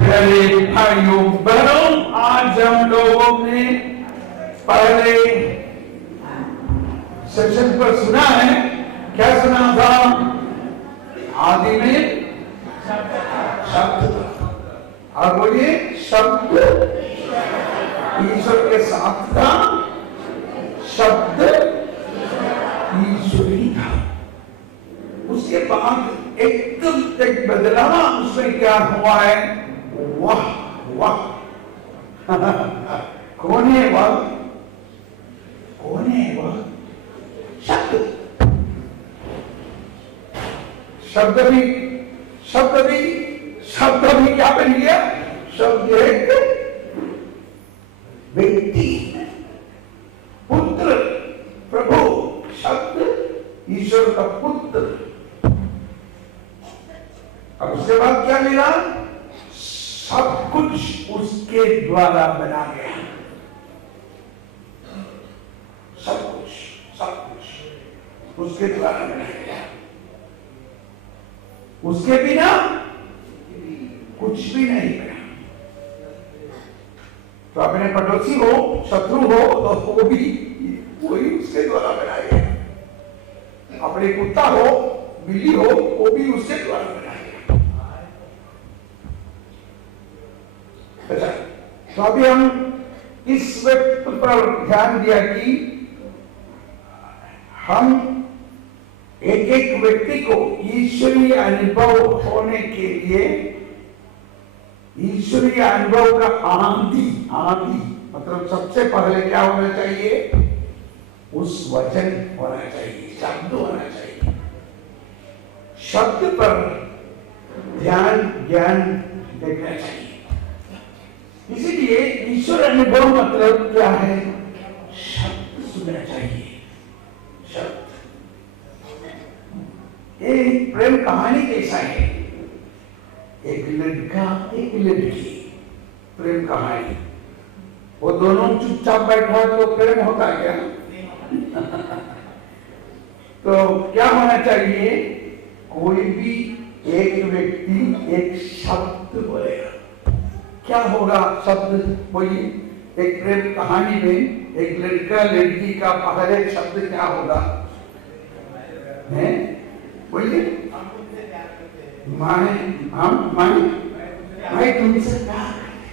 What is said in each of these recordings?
प्यारे भाइयों बहनों, आज हम लोगों ने पहले सेशन पर सुना है। क्या सुना था? आदि में शब्द था। और बोलिए, शब्द ईश्वर के साथ था, शब्द ईश्वरी था। उसके बाद एकदम एक बदलाव उसमें क्या हुआ है? वाह वाह कौन है वह? कौन है वह? शब्द शब्द भी क्या बन गया? शब्द एक व्यक्ति, पुत्र, प्रभु, शब्द ईश्वर का पुत्र। अब उसके बाद क्या मिला? सब कुछ उसके द्वारा बना गया। सब कुछ उसके द्वारा बनाया गया। उसके बिना कुछ भी नहीं बना। तो अपने पड़ोसी हो, शत्रु हो, तो वो भी वही उसके द्वारा बनाया गया। अपने कुत्ता हो, बिल्ली हो, वो भी उसके द्वारा बनाया गया। अच्छा, तो अभी हम इस वक्त पर ध्यान दिया कि हम एक एक व्यक्ति को ईश्वरीय अनुभव होने के लिए ईश्वरीय अनुभव का आदि मतलब सबसे पहले क्या होना चाहिए? उस वचन होना चाहिए, शब्द होना चाहिए। शब्द पर ध्यान ज्ञान देखना चाहिए। इसीलिए ईश्वर अनुभव मतलब क्या है? शब्द सुनना चाहिए। शब्द एक प्रेम कहानी कैसा है? एक लड़का एक लड़की, प्रेम कहानी। वो दोनों चुपचाप बैठा तो प्रेम होता है क्या? तो क्या होना चाहिए? कोई भी एक व्यक्ति एक शब्द बोलेगा। क्या होगा शब्द? बोलिए। एक प्रेम कहानी में एक लड़का लड़की का पहले शब्द क्या होगा? बोलिए। मैं तुमसे प्यार करती।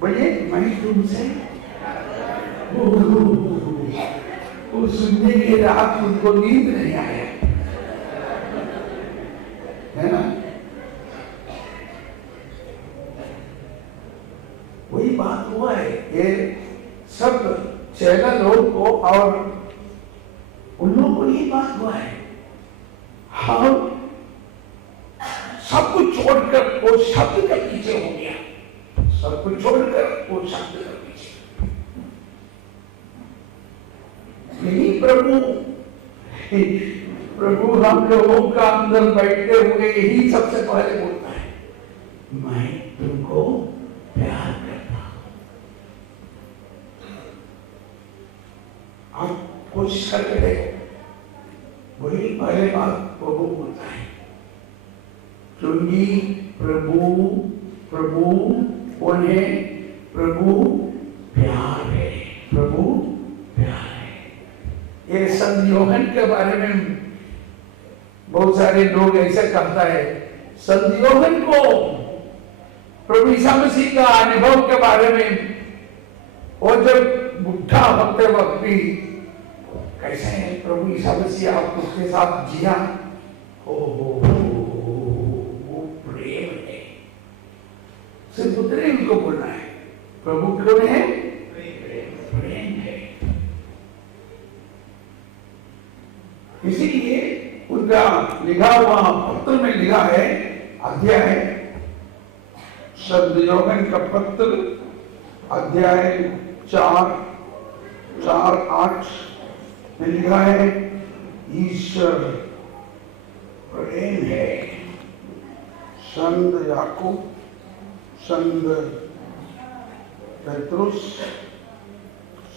बोलिए, मैं तुमसे। वो सुनने के रात उनको नींद नहीं आया, है ना? वही बात हुआ है। ये सब 14 लोग को और उन लोगों को ये बात हुआ है। हम सब कुछ छोड़कर वो शब्द के पीछे हो गया। सब कुछ छोड़कर वो शब्द के पीछे। यही प्रभु हम लोगों का अंदर बैठते हुए यही सबसे पहले बोलता है, मैं तुमको प्यार करता हूं। आप कोशिश करके देखो, वही पहले बात प्रभु बोलता है, क्योंकि प्रभु उन्हें प्रभु प्यार है। प्रभु प्यार है। ये संत योहन के बारे में बहुत सारे लोग ऐसा कहता है। संत योहन को प्रभु ईसा मसीह का अनुभव के बारे में, और जब बुढ़ा होते वक्त भी कैसे है प्रभु ईसा मसीह आप उसके साथ जिया, वो प्रेम है। सिर्फ उतने उनको बोलना है, प्रभु कौन है? प्रेम है। इसीलिए उनका लिखा हुआ पत्र में लिखा है, अध्याय संत योहन का पत्र अध्याय 4:8 में लिखा है, ईश्वर प्रेम है। संत याकूब, संत पेट्रुस,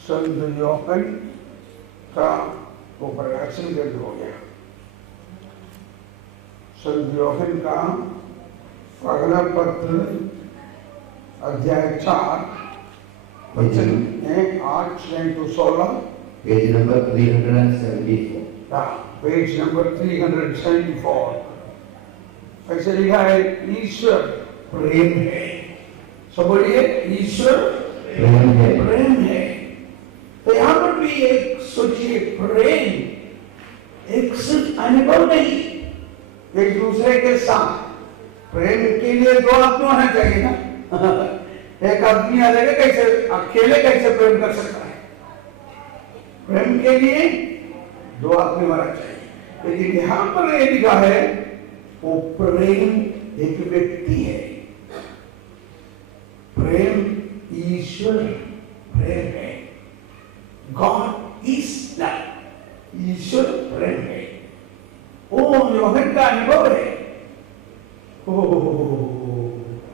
संत योहन का वो प्रकाशन ग्रंथ हो गया। संत योहन का पहला पत्र अध्याय 4 वचन 8-16, पेज नंबर 374। पेज नंबर 374 ऐसे लिखा है, ईश्वर प्रेम है। सब बोलिए, ईश्वर प्रेम है। प्रेम है। तो यहां पर भी एक सोचिए, प्रेम एक सिर्फ अनुभव नहीं, एक दूसरे के साथ। प्रेम के लिए दो आदमी होना चाहिए ना। एक आदमी अलग कैसे, अकेले कैसे प्रेम कर सकता है? प्रेम के लिए दो आदमी होना चाहिए। लेकिन यहां पर ये लिखा है, वो प्रेम एक व्यक्ति है। प्रेम ईश्वर प्रेम है। God is love. ईश्वर प्रेम है। वो योहन का अनुभव है।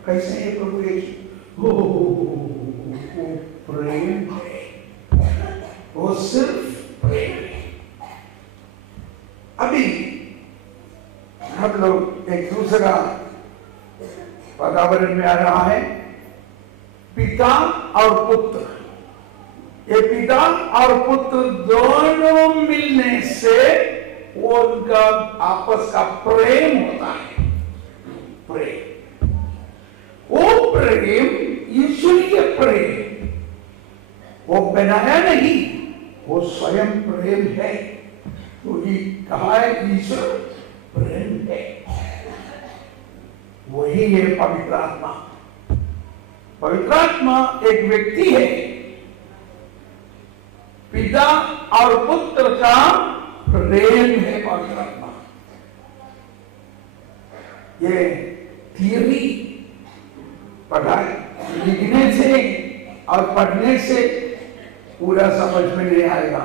कैसे है प्रभु यीशु? वो प्रेम है। वो सिर्फ प्रेम है। अभी हम लोग एक दूसरा वातावरण में आ रहा है। पिता और पुत्र, ये पिता और पुत्र दोनों मिलने से वो उनका आपस का प्रेम होता है। प्रेम, वो प्रेम ईश्वरीय प्रेम, वो बनाया नहीं, वो स्वयं प्रेम है। क्योंकि कहा है ईश्वर प्रेम है, वही है पवित्र आत्मा। पवित्र आत्मा एक व्यक्ति है, पिता और पुत्र का प्रेम है पवित्र आत्मा। ये थियरी पढ़ाई लिखने से और पढ़ने से पूरा समझ में नहीं आएगा,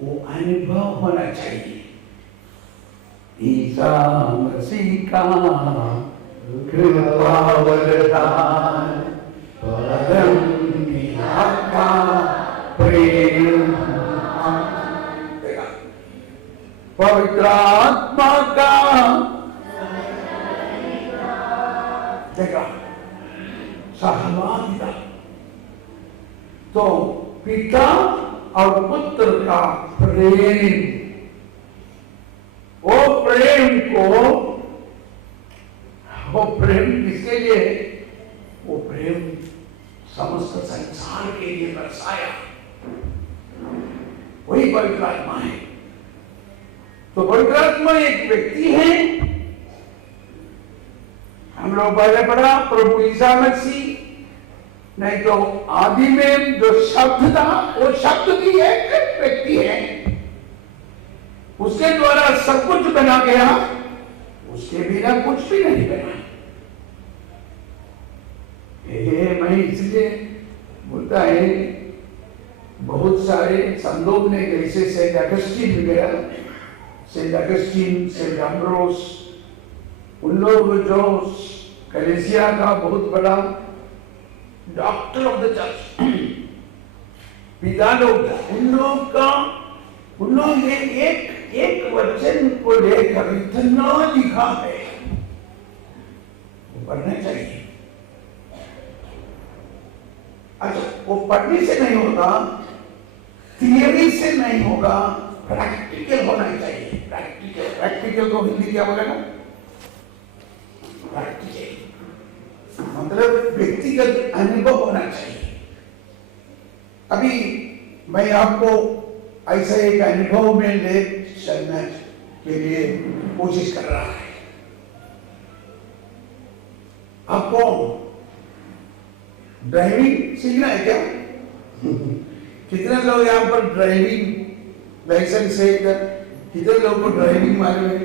वो अनुभव होना चाहिए। ईसा मसीह का कृपा वरदान, परम पिता का प्रेम, पवित्र आत्मा का देखा सहभागिता। तो पिता और पुत्र का प्रेम, वो प्रेम किसके लिए? वो प्रेम समस्त संसार के लिए बरसाया, वही पवित्र आत्मा है। तो पवित्र आत्मा एक व्यक्ति है। हम लोग पहले पढ़ा प्रभु ईसा मसीह, नहीं तो आदि में जो शब्द था वो शब्द भी एक व्यक्ति है, उसके द्वारा सब कुछ बना गया, उसके बिना कुछ भी नहीं बना। मैं इसलिए बोलता है, बहुत सारे संतों ने जैसे सेंट अगस्टीन वगैरह, सेंट अगस्टीन, सेंट अम्ब्रोस, उन लोग जो कलीसिया का बहुत बड़ा डॉक्टर ऑफ द चर्च पिता लोग, उन लोग ने एक वचन को लेकर इतना लिखा है, वो पढ़ना चाहिए। अच्छा, वो पढ़ने से नहीं होगा, थियरी से नहीं होगा, प्रैक्टिकल होना चाहिए। प्रैक्टिकल को हिंदी क्या बोलेगा? प्रैक्टिकल मतलब व्यक्तिगत अनुभव होना चाहिए। अभी मैं आपको ऐसा एक अनुभव में ले चलने के लिए कोशिश कर रहा है। आपको ड्राइविंग सीखना है क्या? कितने लोग यहाँ पर ड्राइविंग लाइसेंस है? कितने लोगों को ड्राइविंग मालूम है?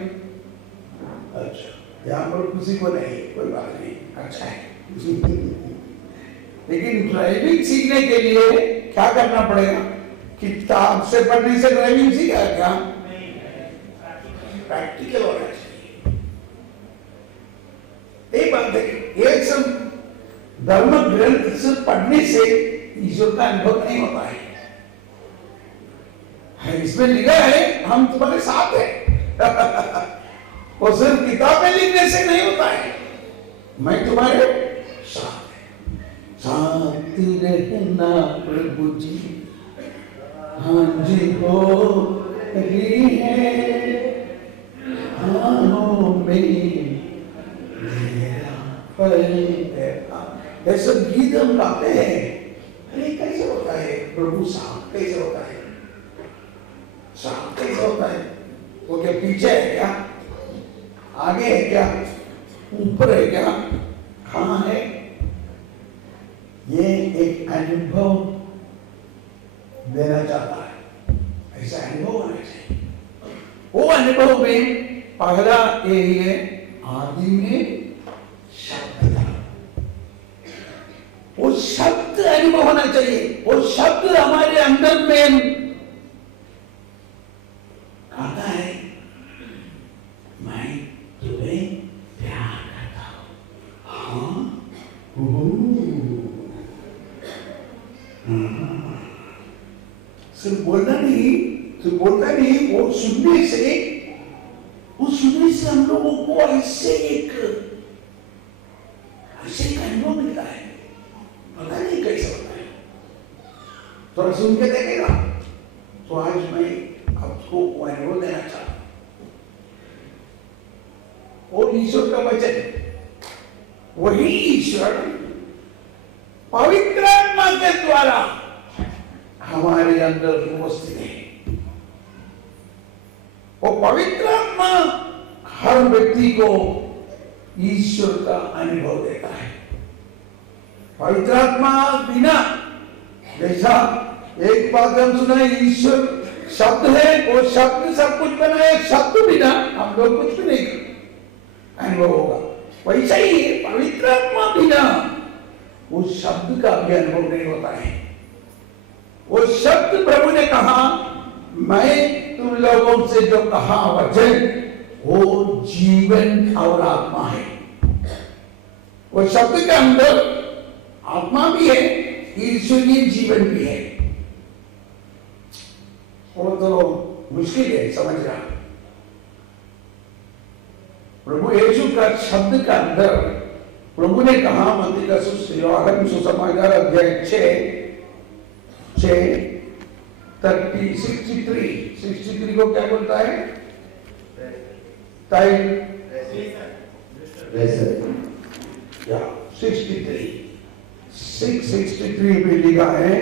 अच्छा, यहाँ पर किसी को नहीं, कोई बात नहीं, अच्छा है। लेकिन ड्राइविंग सीखने के लिए क्या करना पड़ेगा? किताब से पढ़ने से ड्राइविंग सीखा क्या? प्रैक्टिकल होना चाहिए। एक बात देखिए, एक सब धर्म ग्रंथ से पढ़ने से ईश्वर का अनुभव नहीं होता है। इसमें लिखा है हम तुम्हारे साथ हैं। वो सिर्फ किताबें लिखने से नहीं होता है, मैं तुम्हारे साथ रहना प्रभु जी, हाँ जी हो रही है हाँ में ऐसा गीत हम गाते हैं। अरे कैसे होता है प्रभु साहब, कैसे होता है साहब, कैसे होता है? वो क्या पीछे है क्या, आगे है क्या, ऊपर है क्या, कहाँ है? ये एक अनुभव देना चाहता है, ऐसा अनुभव होना चाहिए। वो अनुभव में पहला यही है, आदि में शब्द था। वो शब्द अनुभव होना चाहिए। वो शब्द हमारे अंदर में कहता है, मैं तुम्हें प्यार करता हूं। सिर्फ बोलना नहीं, वो सुनने से हम लोगों को ऐसे एक अनुभव मिलता है। पता थोड़ा सुन के देखेगा। तो आज मैं आपको अनुभव देना चाहता हूं, और ईश्वर का वचन, वही ईश्वर पवित्र आत्मा के द्वारा हमारे अंदर उपस्थित है। और पवित्र आत्मा हर व्यक्ति को ईश्वर का अनुभव देता है। पवित्र आत्मा बिना, जैसा एक बात हम सुना है, ईश्वर शब्द है, वो शब्द सब कुछ बनाए, शब्द बिना हम लोग कुछ भी नहीं अनुभव होगा। वैसा ही पवित्र आत्मा बिना उस शब्द का भी अनुभव नहीं होता है। वो शब्द प्रभु ने कहा, मैं तुम लोगों से जो कहा वचन, वो जीवन और आत्मा है। वो शब्द के अंदर आत्मा भी है, ईश्वरीय जीवन भी है। वो तो मुश्किल है समझना। प्रभु यीशु का शब्द का अंदर प्रभु ने कहा, मत्ती का सुसमाचार अध्याय 63 को क्या बोलता है? या 663 में लिखा है,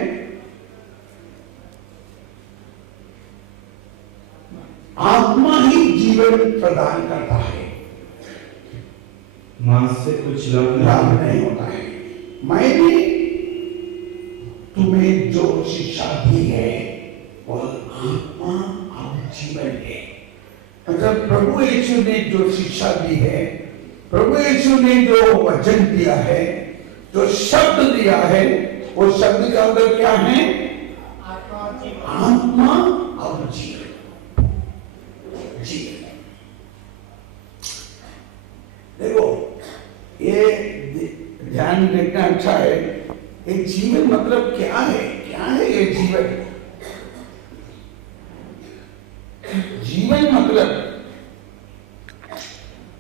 आत्मा ही जीवन प्रदान करता है, मांस से कुछ लाभ नहीं होता है। मैंने तुम्हें जो शिक्षा दी है वह आत्मा और जीवन है। मतलब प्रभु यीशु ने जो शिक्षा दी है, प्रभु यीशु ने जो वचन दिया है, जो शब्द दिया है, वो शब्द के अंदर क्या है? आत्मा और जीवन। देखो, ये ध्यान रखना अच्छा है। ये जीवन मतलब क्या है? क्या है ये जीवन? जीवन मतलब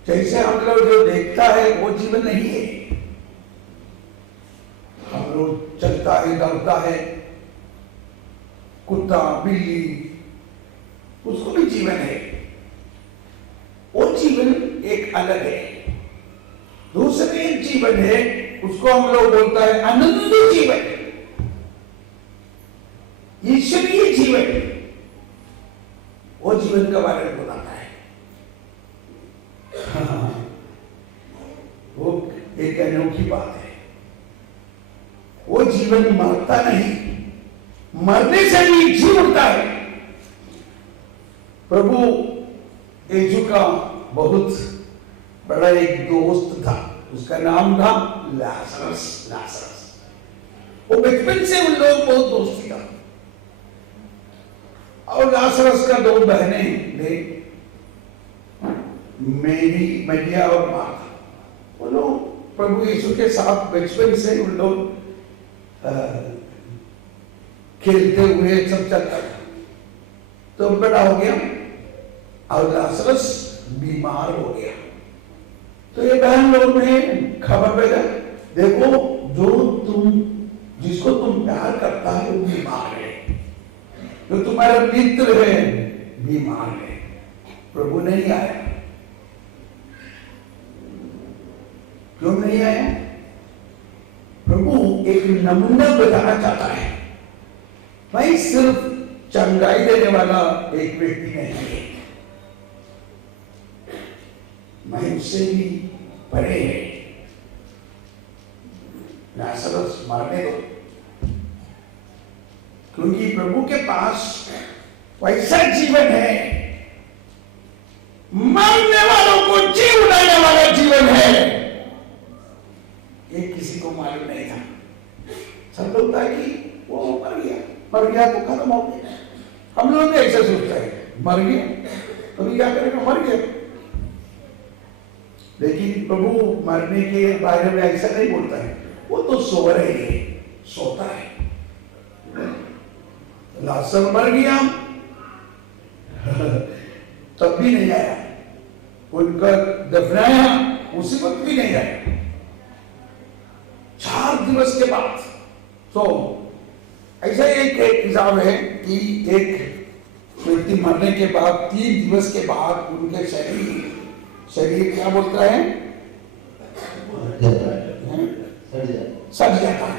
जैसे हम लोग जो देखता है वो जीवन नहीं है। हम लोग चलता है, दौड़ता है, कुत्ता बिल्ली, उसको भी जीवन है। वो जीवन एक अलग है। दूसरे एक जीवन है, उसको हम लोग बोलता है आनंद जीवन, ईश्वरीय जीवन। वो जीवन के बारे में बताता है। वो एक अनोखी बात है। वो जीवन मरता नहीं, मरने से भी जी उठता है। प्रभु यीशु का बहुत बड़ा एक दोस्त था, उसका नाम था लाजरस। वो बचपन से उन लोग बहुत दोस्ती था। और लाजरस का 2 बहनें थे, मरिया और मार्था। वो लोग प्रभु यीशु के साथ बचपन से उन लोग खेलते हुए सब चलता था। तो बड़ा हो गया और लाजरस बीमार हो गया। तो ये बहन लोग ने खबर भेजा, देखो जिसको तुम प्यार करता है वो बीमार है, जो तुम्हारा मित्र है बीमार है। प्रभु नहीं आया। क्यों नहीं आया? प्रभु एक नमूना बताना चाहता है। भाई सिर्फ चंगाई देने वाला एक व्यक्ति नहीं है, मैं उससे भी परे है। लाजरस मारने दो, क्योंकि प्रभु के पास वैसा जीवन है, मरने वालों को जी उड़ाने वाला जीवन है। ये किसी को मालूम नहीं था। सब लोग था कि वो मर गया तो खत्म हो गया। हम लोग ऐसा सोचता है, मर गया तो क्या करेगा, मर गया। लेकिन प्रभु मरने के बारे में ऐसा नहीं बोलता है। वो तो सो रहे हैं, सोता है। लाजर मर गया तब भी नहीं आया, उनका दफनाया उसी वक्त भी नहीं आया। 4 दिवस के बाद तो ऐसा एक हिसाब है कि एक व्यक्ति मरने के बाद 3 दिवस के बाद उनके शरीर क्या बोलता है, सड़ जाता है।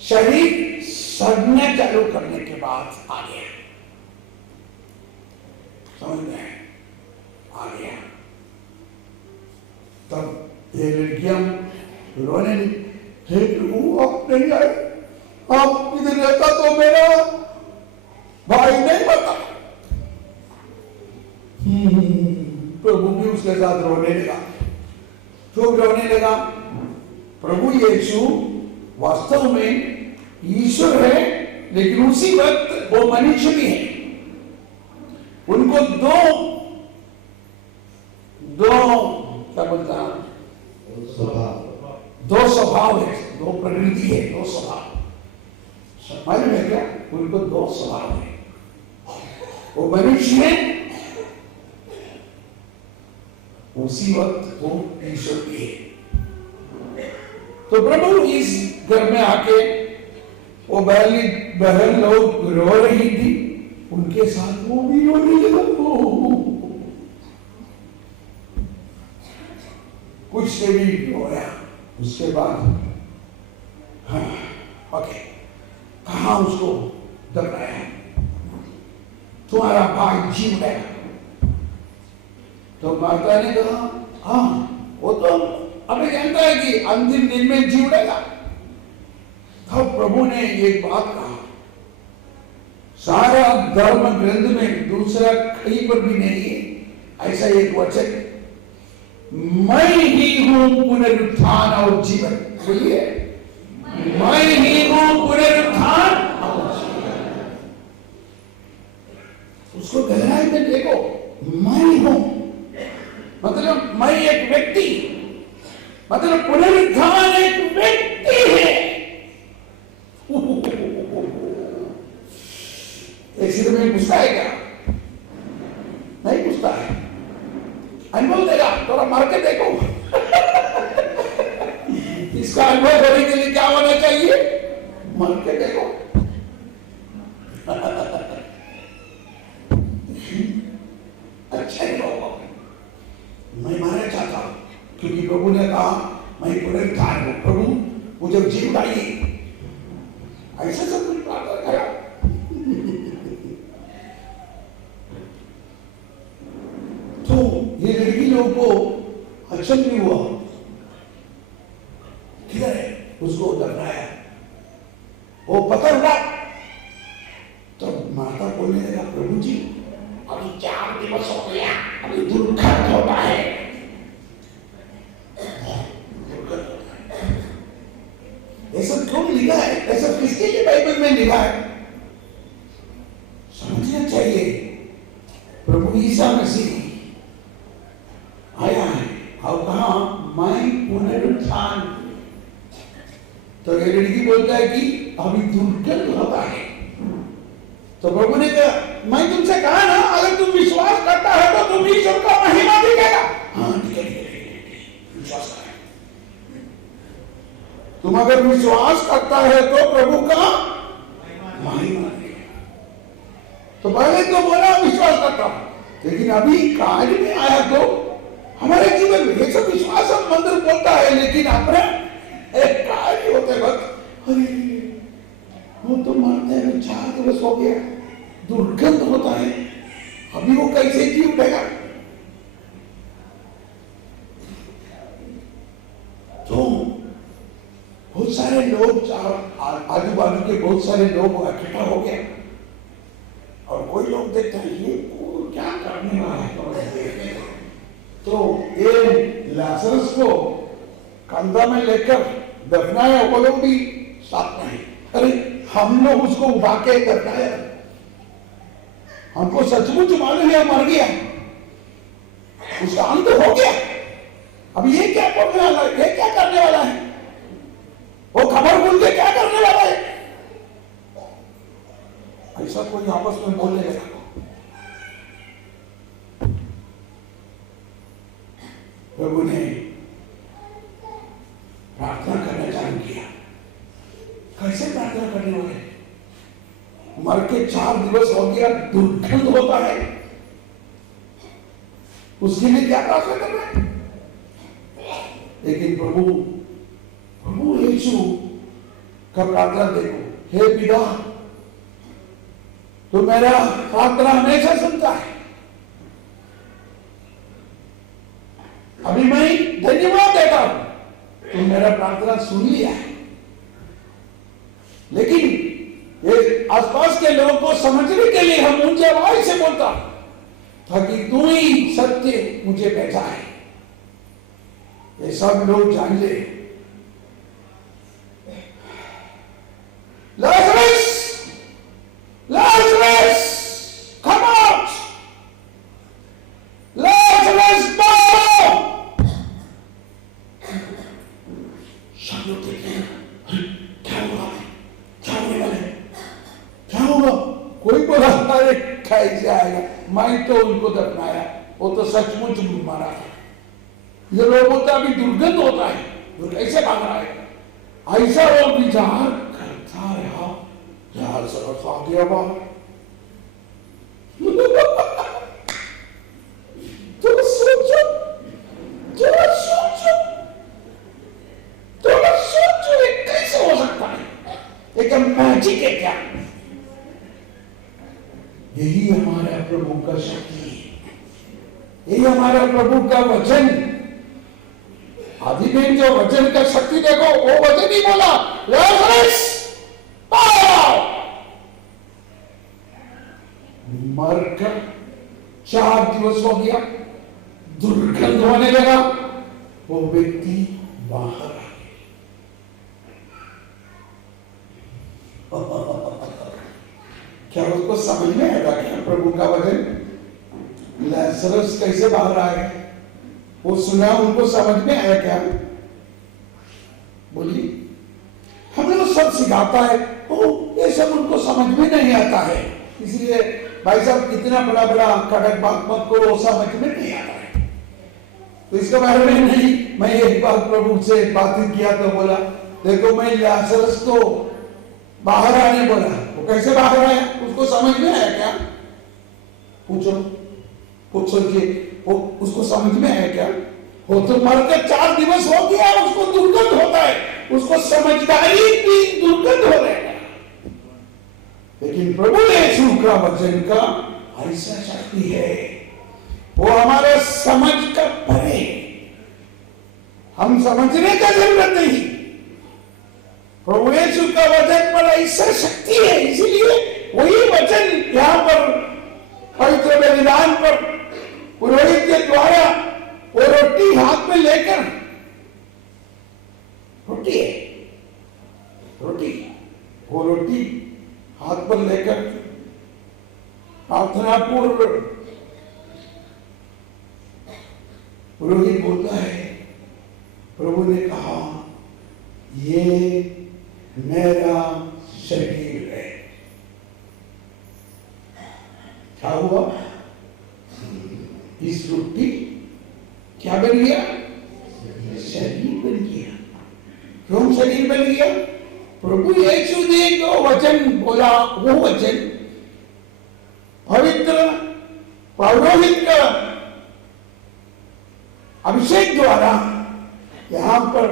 शरीर सड़ने चालू करने के बाद आ गया, समझ गए, आ गया। तब ये लड़कियां रोने लगी, हे प्रभु आप नहीं आए, आप इधर रहता तो मेरा भाई नहीं मरता। प्रभु भी उसके साथ रोने लगा। क्यों रोने लगा? प्रभु यीशु वास्तव में ईश्वर है, लेकिन उसी वक्त वो मनुष्य भी है। उनको दो क्या बोलता है, दो स्वभाव है, दो प्रकृति है, दो स्वभाव। मालूम है क्या? उनको दो स्वभाव है, वो मनुष्य है, उसी वक्त वो ईश्वर भी है। तो प्रभु इस घर में आके वो बहन लोग रो रही थी, उनके साथ वो भी रोने लगा। कुछ से भी रोया। उसके बाद हाँ, ओके, कहा उसको दबाया, तुम्हारा भाई जीव गया। तो माता ने कहा हाँ, वो तो हमें जानता है कि अंतिम दिन में जीव उड़ेगा। तब प्रभु ने एक बात कहा, सारा धर्म ग्रंथ में दूसरा कहीं पर भी नहीं है ऐसा एक वचन, मैं ही हूं पुनरुत्थान और जीवन। बोलिए, मैं ही हूं पुनरुत्थान और जीवन। उसको गहराई में देखो, मैं हूं मतलब मैं एक व्यक्ति, मतलब पुनरुत्थान एक व्यक्ति है। ऐसी तो मैं पूछता है क्या? नहीं पूछता है, अनुभव देगा, थोड़ा मार के देखो। इसका अनुभव करने के लिए क्या होना चाहिए? मार के देखो। अच्छा ही होगा, मैं मारना चाहता हूं क्योंकि प्रभु ने कहा मैं पुनरुत्थान हूं। प्रभु मुझे जीव लाइए, ऐसा सब कुछ प्रार्थना करा। तो ये लड़की लोग को अचंभ भी हुआ, किधर है, उसको दफनाया, वो पता हुआ। तो माता बोलने लगा, प्रभु जी अभी 4 दिवस हो गया, अभी दुर्गंध होता है। ऐसा क्यों लिखा है? ऐसा किसके लिए बाइबल में लिखा है? समझना चाहिए। प्रभु ईसा मसीह आया है और कहा मैं पुनरुत्थान। तो ये लड़की बोलता है कि अभी दुर्गंध होता है। तो प्रभु ने कहा, मैं तुमसे कहा ना, अगर तुम विश्वास करता है तो तुम ईश्वर का महिमा दिखेगा। हाँ ठीक है, विश्वास करें। तुम अगर विश्वास करता है तो प्रभु का महिमा दिखेगा। तो पहले तो बोला विश्वास करता हूं, लेकिन अभी कार्य में आया तो हमारे जीवन में ये सब विश्वास हम मंत्र बोलता है, लेकिन अपने एक कार्य होते वक्त अरे वो तो मरते हैं, 4 दिवस हो गया, दुर्गंध होता है, अभी वो कैसे जी उठेगा? तो बहुत सारे लोग, आजू बाजू के बहुत सारे लोग इकट्ठा हो गए और कोई लोग देखते हैं ये क्या करने वाला है। तो ये लाजरस को कंधा में लेकर दफनाया, वो लोग भी साथ नहीं। अरे हम लोग उसको उठा के दफनाया, हमको सचमुच मालूम है मर गया, उसका अंत हो गया। अब ये क्या करने वाला है? ये क्या करने वाला है? वो खबर बोल के क्या करने वाला है? ऐसा कोई आपस में बोलने लगा। प्रभु ने प्रार्थना करना चालू किया। कैसे प्रार्थना करने नहीं हुए, मर के 4 दिवस हो गया, दुर्गंध होता है, उसके लिए क्या प्रार्थना करना है? लेकिन प्रभु यीशु का प्रार्थना देखो, हे पिता, तो मेरा प्रार्थना हमेशा सुनता है। अभी मैं धन्यवाद देता हूं, तुम मेरा प्रार्थना सुन लिया है। लेकिन ये आसपास के लोगों को समझने के लिए हम ऊंचे आवाज से बोलता ताकि तू ही सत्य मुझे भेजा है, ये सब लोग जान ले। Lazarus, Lazarus, come out! Lazarus बाहर! सब लोग देखते हैं, क्या हुआ? क्या होने वाला है? क्या होगा? कोई बोला अरे कैसे आएगा, मैं तो उनको दफनाया, वो तो सचमुच मारा था। ये लोग बोलता अभी दुर्गंध होता है, तो कैसे भाग रहा है? ऐसा वो विचार करता रहा, यार सरस आ गया बाहर। तो सोचो, ये कैसे हो सकता है? एक मैजिक है क्या? यही हमारा प्रभु का शक्ति है, यही हमारा प्रभु का वचन। आदि में जो वचन का शक्ति देखो, वो वचन ही बोला लाजरस आओ। मरकर 4 दिवस हो गया, दुर्गंध होने लगा, वो व्यक्ति बाहर आ गया। क्या उसको समझ में आएगा क्या प्रभु का वचन? लाजरस कैसे बाहर आए, वो सुना, उनको समझ में आया क्या? बोलिए, हमें वो सब सिखाता है, ये सब उनको समझ में नहीं आता है। इसलिए भाई साहब इतना बड़ा बड़ा कड़क बात मत करो, समझ में नहीं आता है। तो इसके बारे में नहीं, मैं एक बार प्रभु से बातचीत किया तो बोला देखो मैं लाजरस को बाहर आने बोला, वो कैसे बाहर आया, उसको समझ में आया क्या? पूछो कि वो उसको समझ में आया क्या? वो तो मरकर 4 दिवस हो गया, उसको दुर्गंध होता है, उसको समझदारी की दुर्गंध हो रहा है। लेकिन प्रभु यीशु का वचन का ऐसा शक्ति है, वो हमारे समझ का परे, हम समझने का जरूरत नहीं। प्रभु यीशु का वचन पर ऐसा शक्ति है, इसीलिए वही वचन यहाँ पर पवित्र बलिदान पर पुरोहित के द्वारा वो रोटी हाथ में लेकर, रोटी है, वो रोटी हाथ पर लेकर प्रार्थना पूर्व पुरोहित बोलता है, प्रभु ने कहा ये मेरा शरीर है। क्या हुआ? इस रोटी क्या बन गया? शरीर बन गया। क्यों शरीर बन गया? प्रभु यीशु ने जो वचन बोला, वो वचन पवित्र पौरोहित का अभिषेक द्वारा यहां पर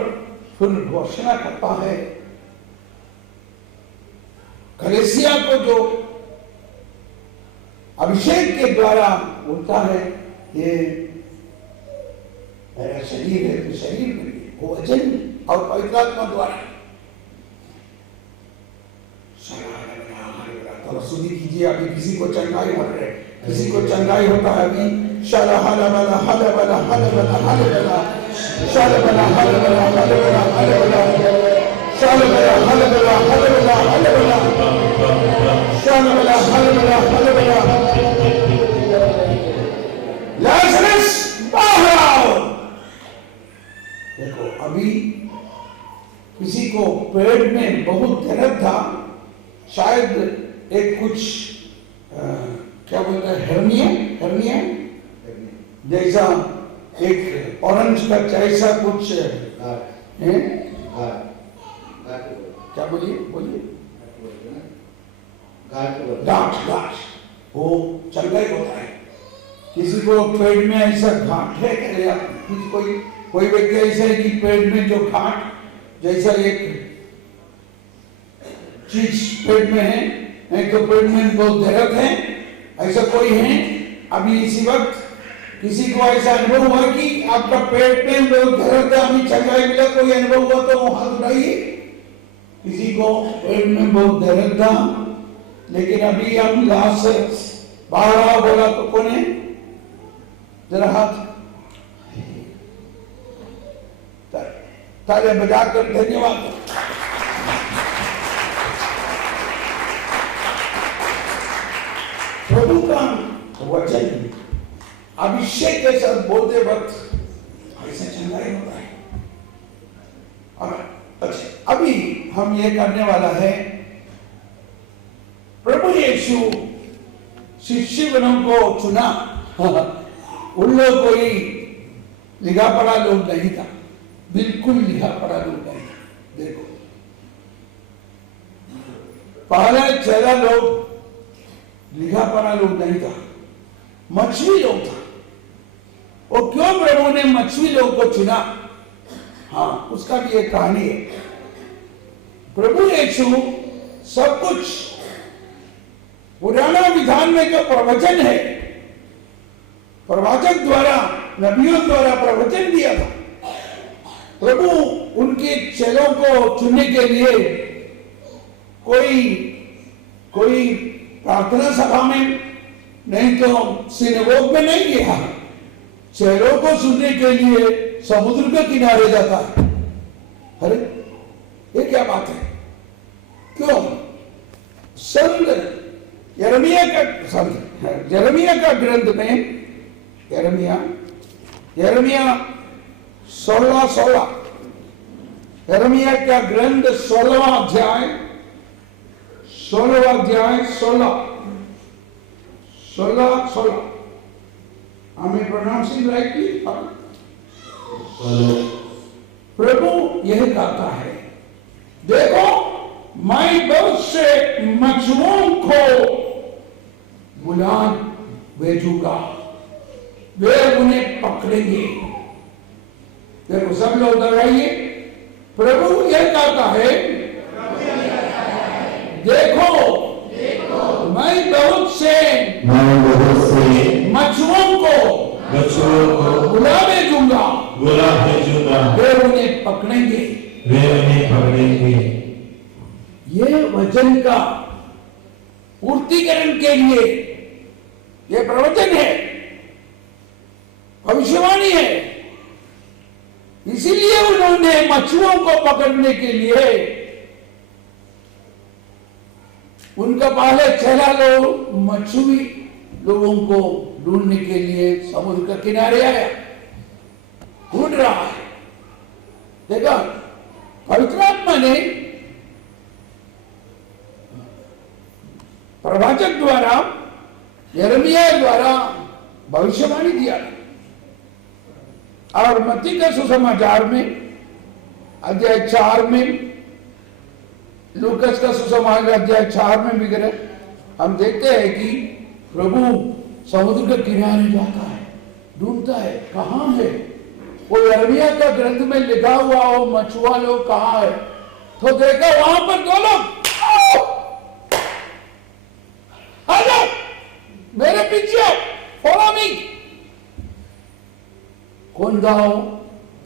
फिर घोषणा करता है, कलीसिया को जो अभिषेक के द्वारा बोलता है ये मेरा शरीर है, तो शरीर में वो वचन और पवित्र आत्मा द्वारा। तो सुनी कीजिए, अभी किसी को चंगाई हो रहे, किसी को चंगाई होता है अभी। शाला हाला बला हाला बला हाला बला हाला बला शाला बला हाला बला हाला बला हाला बला शाला बला हाला बला हाला बला हाला बला शाला बला हाला बला हाला बला। लाजरस बाहर आओ। देखो अभी किसी को पेट में बहुत दर्द था, शायद एक कुछ क्या बोलते हैं, हर्निया जैसा, एक ऑरेंज का जैसा कुछ है, क्या बोलिए गांठ वो चंगाई होता है। किसी को पेट में ऐसा गांठ है या कोई व्यक्ति ऐसा है कि पेट में जो गांठ जैसा एक चीज पेट में है, नहीं तो पेट में बहुत दर्द है, ऐसा कोई है? अभी इसी वक्त किसी को ऐसा अनुभव हुआ कि आपका पेट में बहुत दर्द है, अभी चंगाई मिला, कोई अनुभव हुआ तो हाथ उठाइए। किसी को पेट में बहुत दर्द था लेकिन अभी हम लास्ट बारह बोला तो कौन है? जरा हाथ तालियां बजाकर धन्यवाद। प्रभु का वचन अभिषेक के साथ बोलते वक्त ऐसा चंगाई होता है। और अच्छा, अभी हम ये करने वाला है, प्रभु यीशु शिष्यगणों को चुना। उन लोग कोई लिखा पढ़ा लोग नहीं था, बिल्कुल लिखा पढ़ा लोग नहीं था। देखो पहले 13 लोग लिखा पढ़ा लोग नहीं था, मछली लोग था। और क्यों प्रभु ने मछली लोग को चुना? हाँ, उसका भी एक कहानी है। प्रभु यीशु सब कुछ पुराना विधान में जो प्रवचन है, प्रवाचक द्वारा नबियों द्वारा प्रवचन दिया था, प्रभु उनके चेलों को चुनने के लिए कोई प्रार्थना सभा में नहीं तो सिनेगोग में नहीं गया, चेलों को सुनने के लिए समुद्र के किनारे जाता है। अरे ये क्या बात है? क्यों? संत यिर्मयाह का ग्रंथ में यिर्मयाह 16 यिर्मयाह का ग्रंथ 16वां अध्याय 16 हमें प्रोनाउंसिंग राइटली प्रभु यह कहता है, देखो मैं बहुत से मछुआरों को बुला भेजूंगा, वे उन्हें पकड़ेंगे। देखो सब लोग दोहराइए, प्रभु यह कहता है, देखो मैं बहुत से मछुआरों को बुला भेजूंगा, वे उन्हें पकड़ेंगे। ये वचन का पूर्तिकरण के लिए ये प्रवचन है, भविष्यवाणी है। इसीलिए उन्होंने मछुआरों को पकड़ने के लिए उनका पहले 13 लोग मछुआरे लोगों को ढूंढने के लिए समुद्र के किनारे आया, ढूंढ रहा है। देखा पवित्र आत्मा ने प्रवाचक द्वारा यिर्मयाह द्वारा भविष्यवाणी दिया। और मत्ती के सुसमाचार में अध्याय 4 में, लूकस का सुसमाचार अध्याय 4 में भी हम देखते हैं कि प्रभु समुद्र के किनारे जाता है, ढूंढता है कहां है वो। यिर्मयाह का ग्रंथ में लिखा हुआ हो मछुआ लोग कहां है, तो देखा वहां पर 2 लोग, मेरे पीछे फॉलो मी। कौन था वो?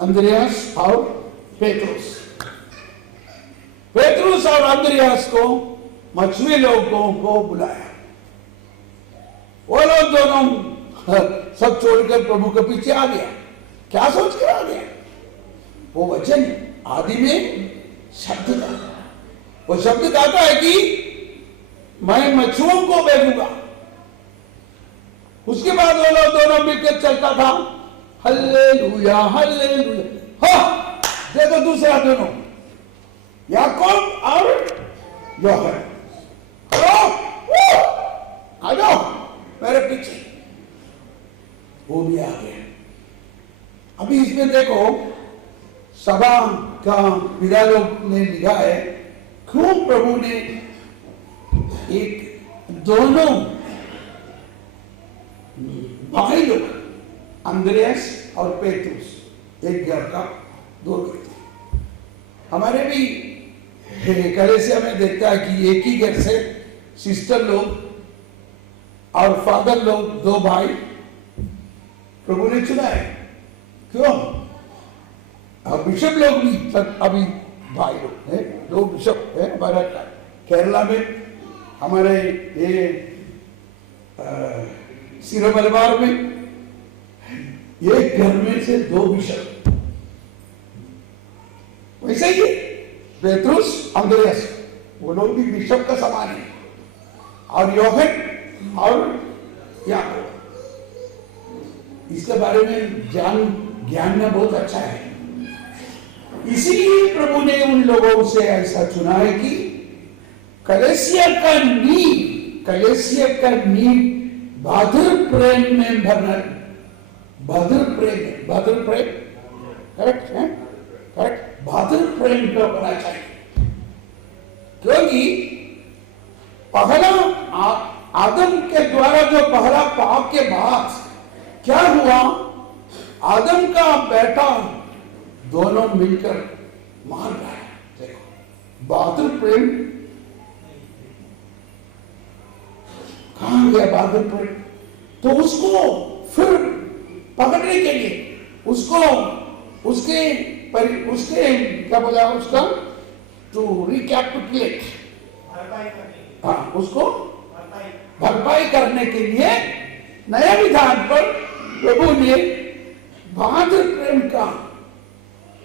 अंद्रियास और पेट्रुस। पेट्रुस और अंद्रियास को मछुए लोगों को बुलाया। वो लोग दोनों सब छोड़कर प्रभु के पीछे आ गया। क्या सोच कर आ गया? वो वचन आदि में शब्द था। वो शब्द कहता है कि मैं मछुओं को भेजूंगा। उसके बाद वो लोग दोनों मिलकर चलता था, हल्लेलुया हल्लेलुया। हाँ, देखो दूसरा दोनों याकूब और यूहन्ना, आ जाओ मेरे पीछे। वो भी आ गया। अभी इसमें देखो सभा का पिता लोग ने लिखा है, क्यों प्रभु ने एक दोनों भाई लोग अंद्रयास और पेतरुस एक घर का दो व्यक्ति। हमारे भी कलीसिया में देखता है कि एक ही घर से सिस्टर लोग और फादर लोग दो भाई प्रभु ने चुना है। क्यों? अब बिशप लोग भी अभी भाई लोग हैं, दो बिशप है हमारा केरला में, हमारे ये सिरो मलबार में एक घर में से दो बिशप। वैसे ही पेट्रुस अंद्रयास वो लोग भी बिशप का समान है, और योहन और याकूब, इसके बारे में ज्ञान में बहुत अच्छा है। इसीलिए प्रभु ने उन लोगों से ऐसा चुना है कि कलीसिया का नींव बहादुर प्रेम में भरना। बहादुर प्रेम करेक्ट है, करेक्ट, बहादुर प्रेम का होना चाहिए। क्योंकि पहला आदम के द्वारा जो पहला पाप के बाद क्या हुआ, आदम का बेटा दोनों मिलकर मार रहा है। देखो बहादुर प्रेम कहां गया बहादुर प्रेम? तो उसको फिर पकड़ने के लिए उसके क्या बोला उसका, टू रिकैपिटुलेट, हाँ, उसको भरपाई करने के लिए नया विधान पर प्रभु ने बहादुर प्रेम का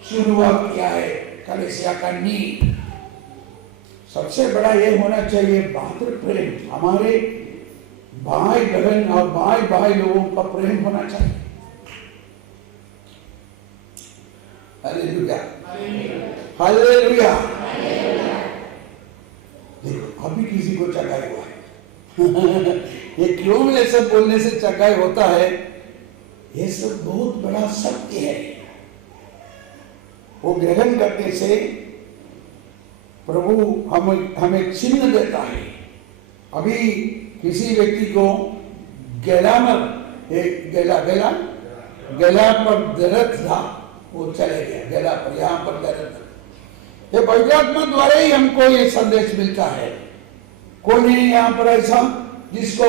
शुरुआत किया है। कलीसिया का नींव सबसे बड़ा ये होना चाहिए, बहादुर प्रेम। हमारे भाई बहन और भाई भाई लोगों का प्रेम होना चाहिए। Hallelujah, hallelujah. देखो अभी किसी को चकाई हुआ है ये क्यों ये सब बोलने से चकाई होता है? ये सब बहुत बड़ा सत्य है। वो ग्रहण करने से प्रभु हमें चिन्ह देता है। अभी किसी व्यक्ति को गला पर दर्द था, वो चले गया गला पर, यहाँ पर दर्द था। ये पवित्र आत्मा द्वारा ही हमको ये संदेश मिलता है। कौन है यहाँ पर ऐसा जिसको,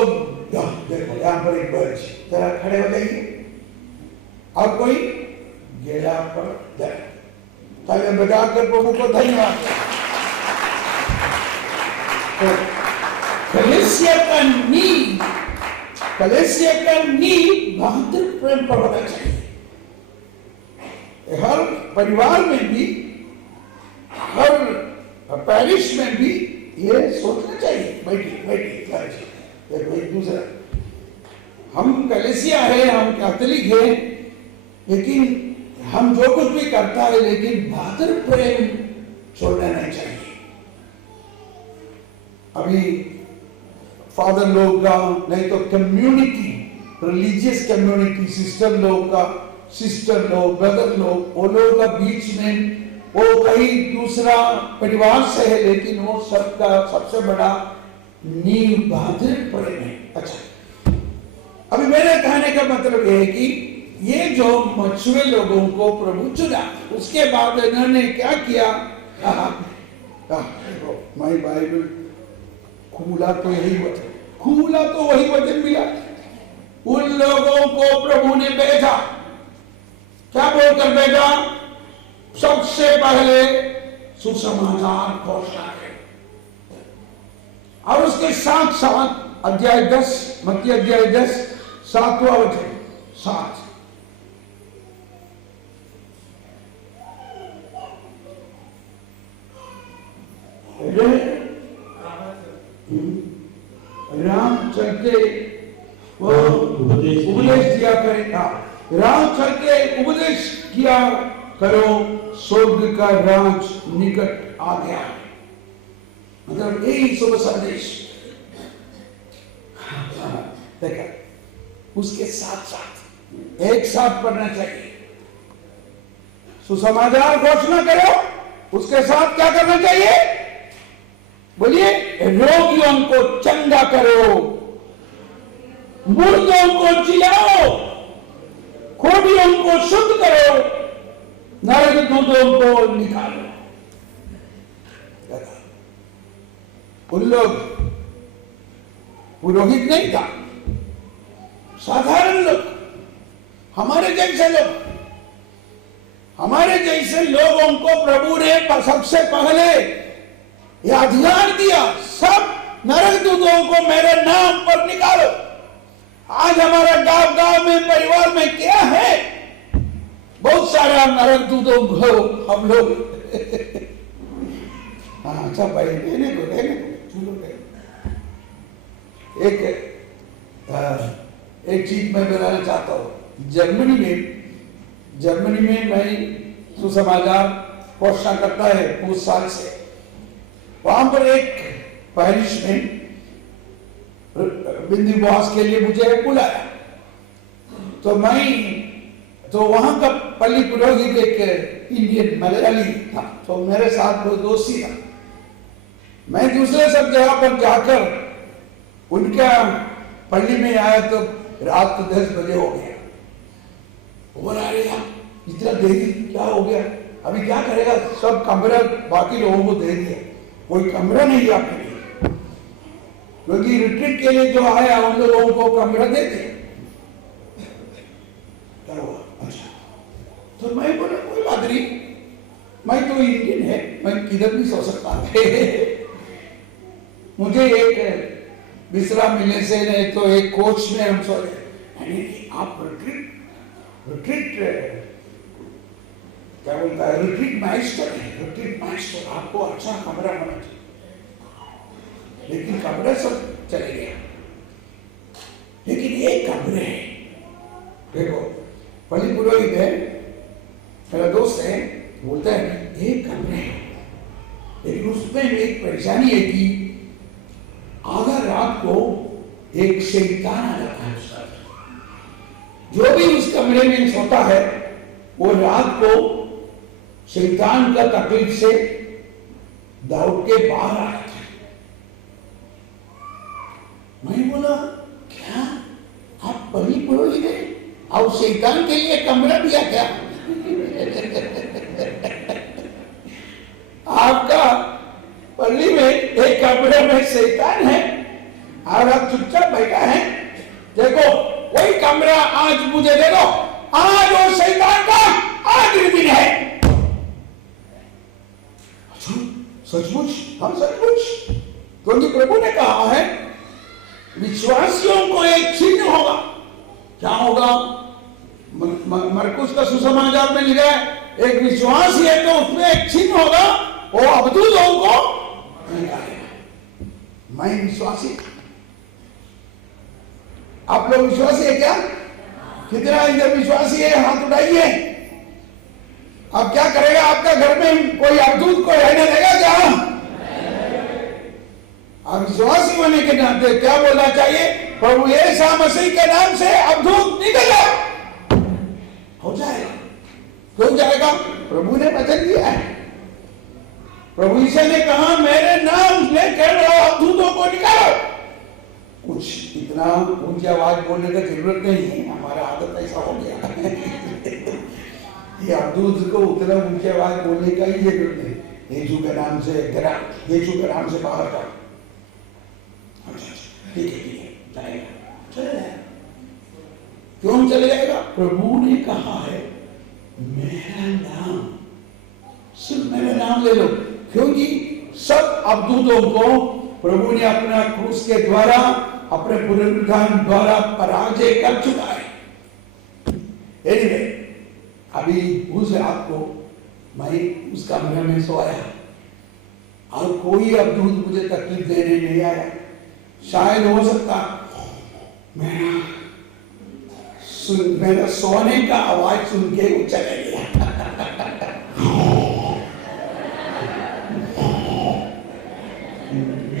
देखो यहाँ पर एक बच्च, जरा खड़े हो जाइए, और कोई गला पर दर्द, ताकि बजाकर प्रभु को धन्यवाद। तो कलीसिया का नींव बहादुर प्रेम पर होना चाहिए। हर परिवार में भी, हर पैरिश में भी ये सोचना चाहिए। बैठी एक दूसरा, हम कलीसिया है, हम कैथोलिक है, लेकिन हम जो कुछ भी करता है, लेकिन बहादुर प्रेम छोड़ना नहीं चाहिए। अभी फादर लोग का, नहीं तो कम्युनिटी, रिलीजियस कम्युनिटी, सिस्टर लोग का, सिस्टर लोग, ब्रदर लोग, वो लोग का बीच में वो कहीं दूसरा परिवार से है, लेकिन वो सबका सबसे बड़ा नींव बहादुर प्रेम है। अच्छा, अभी मेरे कहने का मतलब ये है कि ये जो मछुए लोगों को प्रभु चुना, उसके बाद इन्होंने क्या किया? माय बाइबल खुला तो वही वचन मिला। उन लोगों को प्रभु ने भेजा, क्या बोलकर भेजा? सबसे पहले सुसमाचार घोषणा करें, और उसके साथ साथ अध्याय 10, मत्ती अध्याय 10 7वां वचन 7, राम चलते वो उपदेश दिया करेगा। राम चलते उपदेश किया करो, स्वर्ग का राज निकट आ गया है। मतलब यही शुभ संदेश। देखा, उसके साथ साथ एक साथ पढ़ना चाहिए। सुसमाचार घोषणा करो, उसके साथ क्या करना चाहिए? बोलिए, रोगियों को चंगा करो, मुर्दों को जिलाओ, खोटियों को शुद्ध करो, नरक दूतों को निकालो। उन लोग पुरोहित नहीं था, साधारण लोग, हमारे जैसे लोग, हमारे जैसे लोगों को प्रभु ने सबसे पहले यह अधिकार दिया, सब नरक दूतों को मेरे नाम पर निकालो। आज हमारा गांव गांव में, परिवार में क्या है, बहुत सारा नरक दूतों को हम लोग हाँ अच्छा भाई, रहने को एक चीज मैं बताना चाहता हूँ। जर्मनी में मैं सुसमाचार घोषणा करता है कुछ साल से। वहां पर एक पैरिश में बिंदुवास के लिए मुझे बुलाया, तो वहां का पल्ली पुरोहित एक इंडियन मलयाली था, तो मेरे साथ वो दोस्ती था। मैं दूसरे सब जगह पर जाकर उनका पल्ली में आया तो रात 10 बजे हो गया। बोला, अरे यार इतना देरी क्या हो गया, अभी क्या करेगा, सब कमरा बाकी लोगों को दे दिया, कोई कमरा नहीं है आपके लिए, क्योंकि रिट्रीट के लिए जो आया उन लोगों को कमरा दे दिया। अच्छा, तो मैं बोला कोई बात नहीं, मैं तो इंडियन है, मैं किधर भी सो सकता है। मुझे एक विश्राम मिलने से नहीं तो एक कोच में हम सो गए। आप रिट्रीट क्या बोलता है, रिट्रीट मास्टर, आपको अच्छा कमरा होना चाहिए। लेकिन कमरा सब चले गया, लेकिन एक कमरे है, देखो पल्ली पुरोहित है, मेरा दोस्त है, बोलता है एक कमरे है, लेकिन उसमें एक परेशानी है कि आधा रात को एक शैतान आ जाता है। जो भी उस कमरे में सोता है वो रात को शैतान का तकलीफ से दौड़ के बाहर आ जाता है। मैं बोला, क्या आप पल्ली पुरोहित हैं और शैतान के लिए कमरा दिया क्या? आपका पल्ली में एक कमरे में शैतान है और आप चुपचाप बैठा है, देखो वही कमरा आज मुझे दे दो, आज वो शैतान का आखिरी दिन है। सचमुच? हाँ सचमुच, क्योंकि प्रभु ने कहा है विश्वासियों को एक चिन्ह होगा। क्या होगा? मरकुस का सुसमाचार में लिखा है, एक विश्वासी है तो उसमें एक चिन्ह होगा, वो अवधूतों को निकालेगा। मैं विश्वासी, आप लोग विश्वासी है क्या? कितना इधर विश्वासी है, हाथ उठाइए। अब क्या करेगा? आपका घर में कोई अवधूत को रहने देगा क्या? आप विश्वासी होने के नाते क्या बोलना चाहिए? प्रभु यीशु मसीह के नाम से अवधूत निकल जाओ, हो जाएगा। क्यों जाएगा? प्रभु ने वचन दिया है। प्रभु यीशु ने कहा मेरे नाम लेकर अवधूतों को निकालो। कुछ इतना ऊंची आवाज बोलने की जरूरत नहीं है, हमारा आदत ऐसा हो गया। ये अवधूत को उतना ऊंची आवाज बोलने का ही जरूरत नहीं। यीशु के नाम से गिरा, यीशु के नाम से बाहर का, ठीक है जाएगा, चले जाएगा। क्यों चले जाएगा? प्रभु ने कहा है मेरा नाम, सिर्फ मेरा नाम ले लो, क्योंकि सब अवधूतों को प्रभु ने अपना क्रूस के द्वारा, अपने पुनरुत्थान द्वारा पराजय कर चुका है। anyway, अभी उस रात को मैं उस कमरे में सोया और कोई अवधूत मुझे तकलीफ देने नहीं आया। शायद हो सकता मेरा सोने का आवाज सुन के वो चले गया।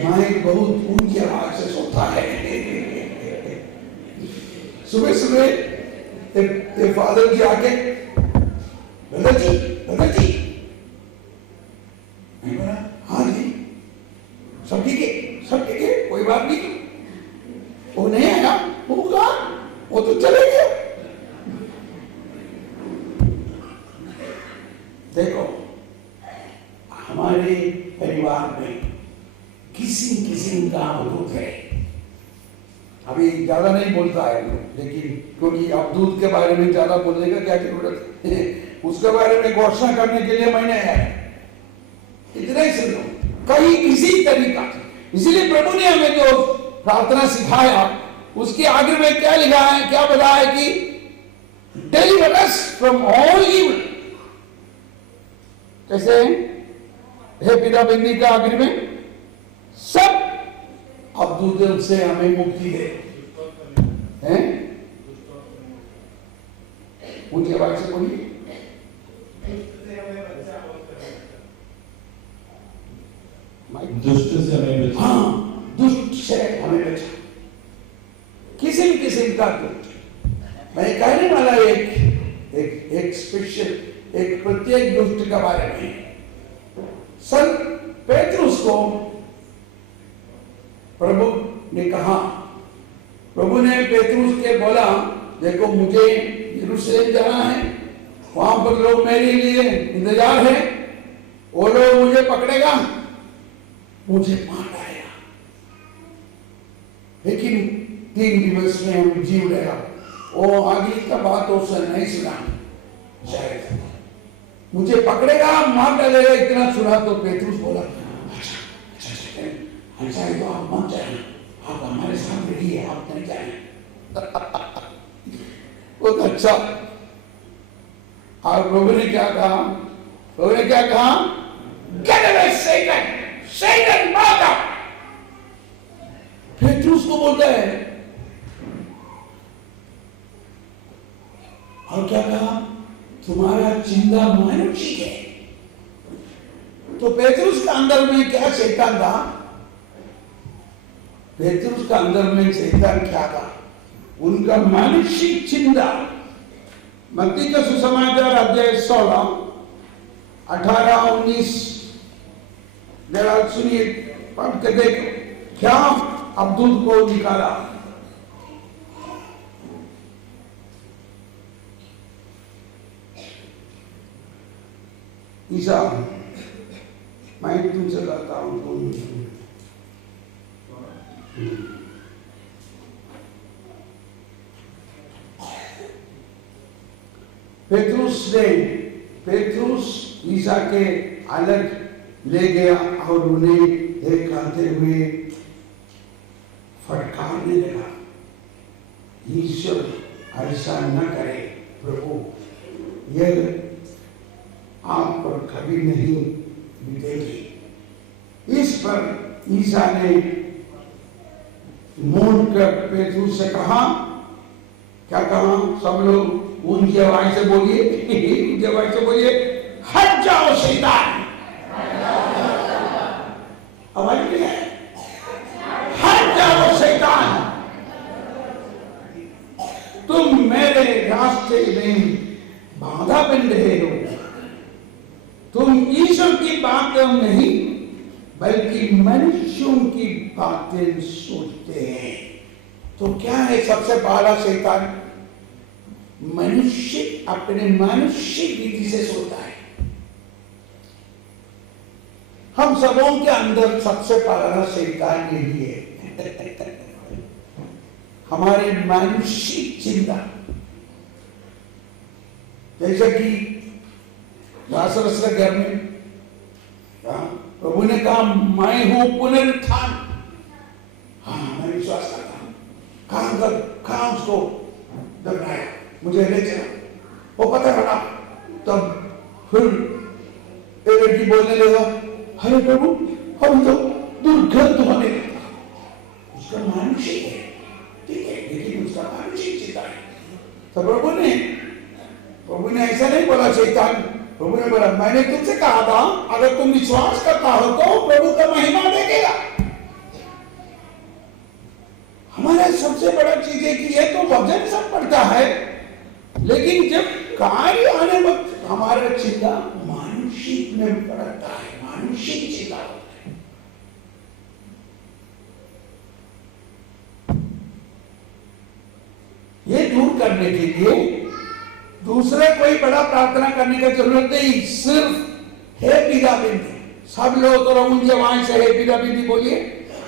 मैं बहुत ऊंची आवाज से सोता है। सुबह सुबह फादर जी आके, दादा जी मैं बोला हाँ जी, सब बात नहीं की, वो नहीं आया, वो कहा, वो तो चले गए। देखो हमारे परिवार में किसी किस्म का अवधूत है। अभी ज्यादा नहीं बोलता है लेकिन क्योंकि अवधूत के बारे में ज्यादा बोलने का क्या जरूरत है, उसके बारे में घोषणा करने के लिए मैंने आया, इतना ही सुन लो कहीं किसी तरीका। इसीलिए प्रभु ने हमें जो प्रार्थना सिखाया उसके आगे में क्या लिखा है, क्या बताया है कि deliver us from all evil. कैसे हे पिता बिंदी का आखिर में सब अवधूत से हमें मुक्ति दे, हैं? ऊंची आवाज से बोलिए। दुष्ट से हमें बचा। हाँ, दुष्ट से हमें बचा, किसी किस्म का दुष्ट। मैं कहने वाला एक स्पेशल, एक प्रत्येक दुष्ट के बारे में। संत पेतरुस को प्रभु ने कहा, प्रभु ने पेतरुस के बोला, देखो मुझे यरूशलेम जाना है, वहां पर लोग मेरे लिए इंतजार है, वो लोग मुझे पकड़ेगा, मुझे मार डालेगा, लेकिन 3 दिवस में हम जीव लेगा। वो आगे का बात उसने नहीं सुना, शायद मुझे पकड़ेगा मार डालेगा इतना सुना। तो पेतरुस बोला, अच्छा है तो आप मत जाए, आप हमारे साथ रहिए, आप नहीं जाए। बहुत अच्छा। और प्रभु ने क्या कहा, प्रभु ने क्या कहा, Get away, Satan! Satan, back up! Petrus को बोलता है, और क्या कहा, तुम्हारा चिंता मनुष्य है। तो पेतरुस का अंदर में क्या शैतान था, पेतरुस का अंदर में शैतान क्या था, उनका मानसिक चिंता। मत्ती का सुसमाचार अध्याय 16, 18, 19 जरा सुनिए, पढ़ के देखो क्या अब्दुल को निकाला। ईसा, मैं तुमसे कहता हूं, पेतरुस ईसा के अलग ले गया और उन्हें एक आते हुए फटकारने लगा, ईश्वर ऐसा न करे प्रभु, यह आप पर कभी नहीं बीतेगी। इस पर ईसा ने मुड़ कर पेतरुस से कहा, क्या कहा, सब लोग ऊंची आवाज से बोलिए, ऊंची आवाज से बोलिए, हट जाओ शैतान। आवाज नहीं है, हट जाओ शैतान, तुम मेरे रास्ते में बाधा बन रहे हो। तुम ईश्वर की बातें नहीं बल्कि मनुष्यों की बातें सोचते हैं। तो क्या है सबसे पहला शैतान, मनुष्य अपने मानसिक रीति से सोचता है। हम सबों के अंदर सबसे पहला शैतान यही है, हमारे मानसिक चिंता। जैसे कि लाजरस के घर में प्रभु ने कहा, मैं हूं पुनरुत्थान। हाँ, मैं विश्वास करता हूं, कहां उसको दबाया, मुझे ले चला, वो पता लगा। तब फिर एक लड़की बोलने लगा, अरे प्रभु हम तो दुर्गंध होने लगा। उसका मानसिक है, ठीक है, लेकिन उसका मानसिक चिंता है। तो प्रभु ने ऐसा नहीं बोला शैतान, प्रभु ने बोला, मैंने तुमसे कहा था अगर तुम विश्वास करता हो तो प्रभु का महिमा देखेगा। हमारा सबसे बड़ा चीज है कि ये तो वचन सब पढ़ता है, लेकिन जब कार्य आने वक्त हमारा चिंता मानसिक में पड़ता है, मानसिक चिंता होता है। ये दूर करने के लिए दूसरे कोई बड़ा प्रार्थना करने की जरूरत नहीं, सिर्फ हे पिता बिंदी। सब लोग तो उनके वहां से हे पिता बिंदी बोलिए,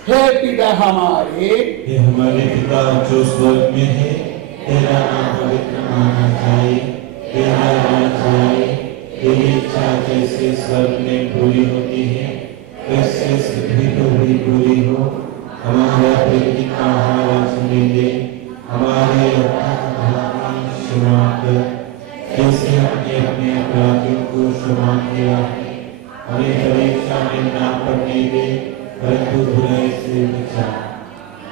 हे पिता हमारे, हे हमारे पिता जो स्वर्ग में है, तेरा नाम पवित्र माना जाए, तेरा राज्य आए, तेरी इच्छा जैसे स्वर्ग में पूरी होती है वैसे पृथ्वी पर भी पूरी हो। हमारा प्रतिदिन का आहार आज हमें दे, हमारे अपराध क्षमा कर जैसे हमने अपने अपराधियों को क्षमा किया है, हमें परीक्षा में ना पड़ने दे परंतु बुराई से बचा।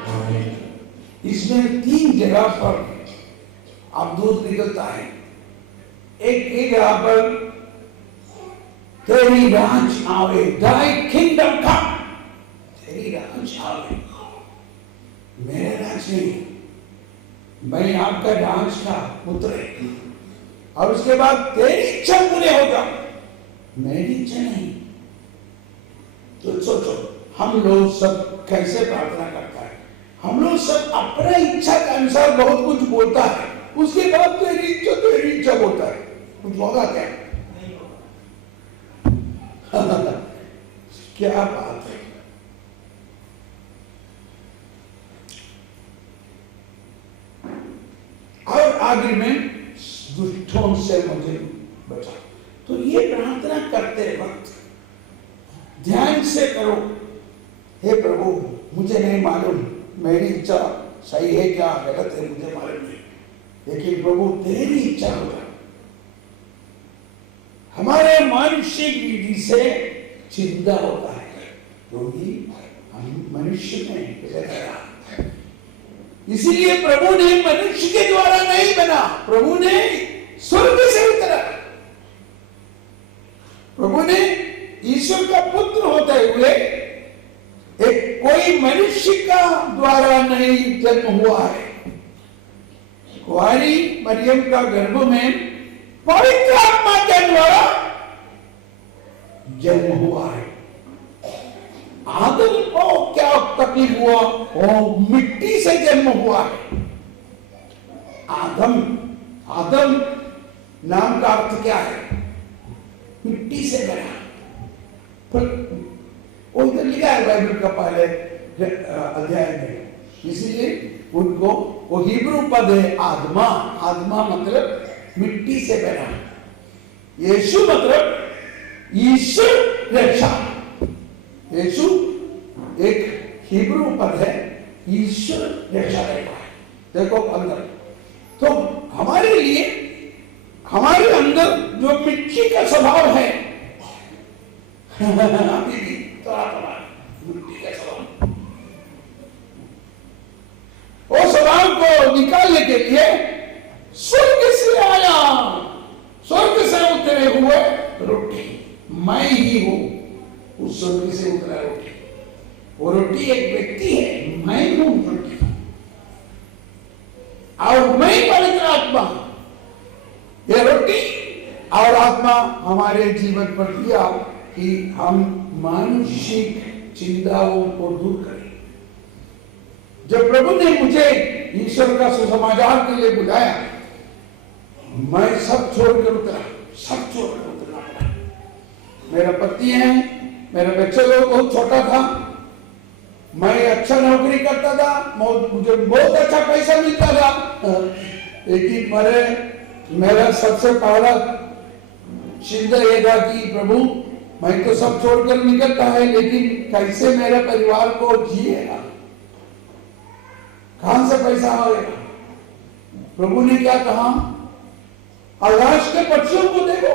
आमीन। इसमें 3 जगह पर अवधूत निकलता है। एक जगह पर तेरी राज आवे, thy kingdom come, तेरी राज आवे, मेरे राज नहीं, मैं आपका राज का पुत्र है। और उसके बाद तेरी इच्छा पूरे होगा, मेरी इच्छा नहीं। तो सोचो हम लोग सब कैसे प्रार्थना करता है, हम लोग सब अपना इच्छा के अनुसार बहुत कुछ बोलता है, उसके बाद तेरी इच्छा बोलता है, कुछ होगा क्या? क्या बात है। और आगे में दुष्टों से मुझे बचा। तो ये प्रार्थना करते वक्त ध्यान से करो, हे प्रभु मुझे नहीं मालूम मेरी इच्छा सही है क्या गलत है, मुझे मालूम नहीं, लेकिन प्रभु तेरी इच्छा होगा। हमारे मानसिक विधि से चिंता होता है, क्योंकि हम मनुष्य में पैदा, इसीलिए प्रभु ने मनुष्य के द्वारा नहीं बना, प्रभु ने स्वर्ग से उतरा, प्रभु ने ईश्वर का पुत्र होते हुए एक कोई मनुष्य का द्वारा नहीं जन्म हुआ है। कुंवारी मरियम का गर्भ में पवित्र आत्मा के द्वारा जन्म हुआ है। आदम को क्या तकलीफ हुआ? वो मिट्टी से जन्म हुआ है। आदम नाम का अर्थ क्या है? मिट्टी से बना। पर वो इधर लिखा है बाइबल का पहले अध्याय में, इसीलिए उनको वो हिब्रू पद है आत्मा। आत्मा मतलब मिट्टी से बना। यीशु मतलब ईश्वर रक्षा। यीशु एक हिब्रू पद है, ईश्वर रक्षा देता है। देखो अंदर तो हमारे लिए, हमारे अंदर जो मिट्टी का स्वभाव है अभी भी थोड़ा मिट्टी का स्वभाव, वो स्वभाव को निकालने के लिए स्वर्ग से आया, स्वर्ग से उतरे हुए रोटी मैं ही हूं। उस स्वर्ग से उतरा रोटी, वो रोटी एक व्यक्ति है, मैं हूं रोटी, और मैं पवित्र आत्मा। ये रोटी और आत्मा हमारे जीवन पर दिया कि हम मानसिक चिंताओं को दूर करें। जब प्रभु ने मुझे ईश्वर का सुसमाचार के लिए बुलाया, मैं सब छोड़कर उतरा, सब छोड़कर उतरना पड़ा। मेरा पति है, मेरा बच्चा लोग बहुत छोटा था, मैं अच्छा नौकरी करता था, मुझे बहुत अच्छा पैसा मिलता था, लेकिन मेरा सबसे पहला चिंता यह था कि प्रभु मैं तो सब छोड़कर निकलता है, लेकिन कैसे मेरे परिवार को जिएगा, कहां से पैसा आएगा? प्रभु ने क्या कहा? आकाश के पक्षियों को देखो,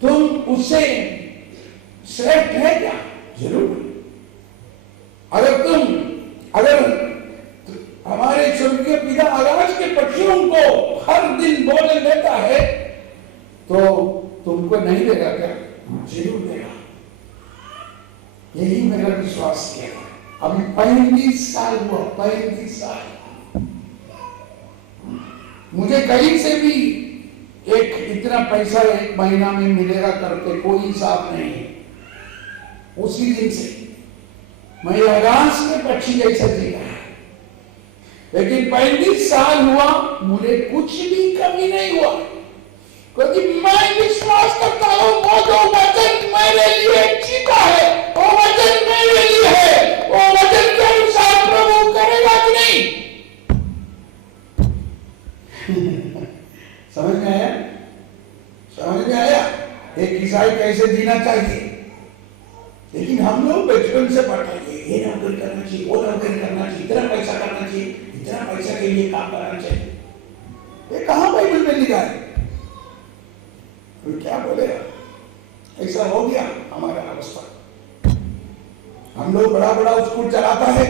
तुम उससे श्रेष्ठ है क्या? जरूर। अगर हमारे स्वर्गीय पिता आकाश के पक्षियों को हर दिन भोजन देता है तो तुमको नहीं देगा क्या? जरूर देगा। यही मेरा विश्वास है। अभी 35 साल हुआ, 35 साल। मुझे कहीं से भी एक इतना पैसा एक महीना में मिलेगा करके कोई हिसाब नहीं। उसी दिन से मैं आकाश के पक्षी जैसा जी रहा है। लेकिन 35 साल हुआ, मुझे कुछ भी कमी नहीं हुआ, क्योंकि मैं विश्वास करता हूं वो जो वचन मेरे लिए जीता है, वो वचन मेरे लिए है, वो वचन के अनुसार प्रभु करेगा कि नहीं। समझ में आया? समझ में आया एक ईसाई कैसे जीना चाहिए। लेकिन हम लोग बचपन से पढ़ते हैं, ये नौकरी करना चाहिए, वो नौकरी करना चाहिए, इतना पैसा करना चाहिए, इतना पैसा के लिए काम करना चाहिए। ये कहाँ बाइबल में लिखा है? तो क्या बोलेगा? ऐसा हो गया हमारा अवस्था। हम लोग बड़ा बड़ा स्कूल चलाता है,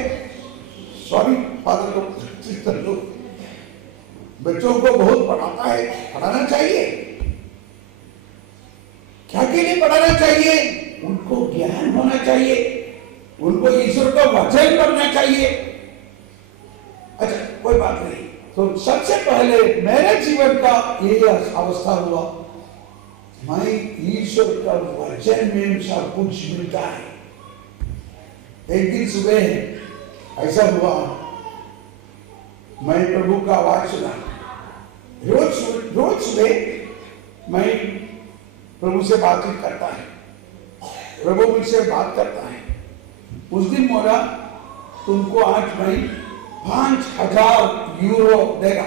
सॉरी फादर लोग, सिस्टर लोग, बच्चों को बहुत पढ़ाता है, पढ़ाना चाहिए। क्या के लिए पढ़ाना चाहिए? उनको ज्ञान होना चाहिए, उनको ईश्वर का वचन पढ़ना चाहिए। अच्छा कोई बात नहीं। तो सबसे पहले मेरे जीवन का ये अवस्था हुआ, मैं ईश्वर का वचन में सब कुछ मिलता है। एक दिन सुबह ऐसा हुआ, मैं प्रभु का आवाज सुना। रोज सुबह मैं प्रभु से बातचीत करता है, प्रभु मुझसे बात करता है। उस दिन बोला तुमको आज मैं 5,000 यूरो देगा।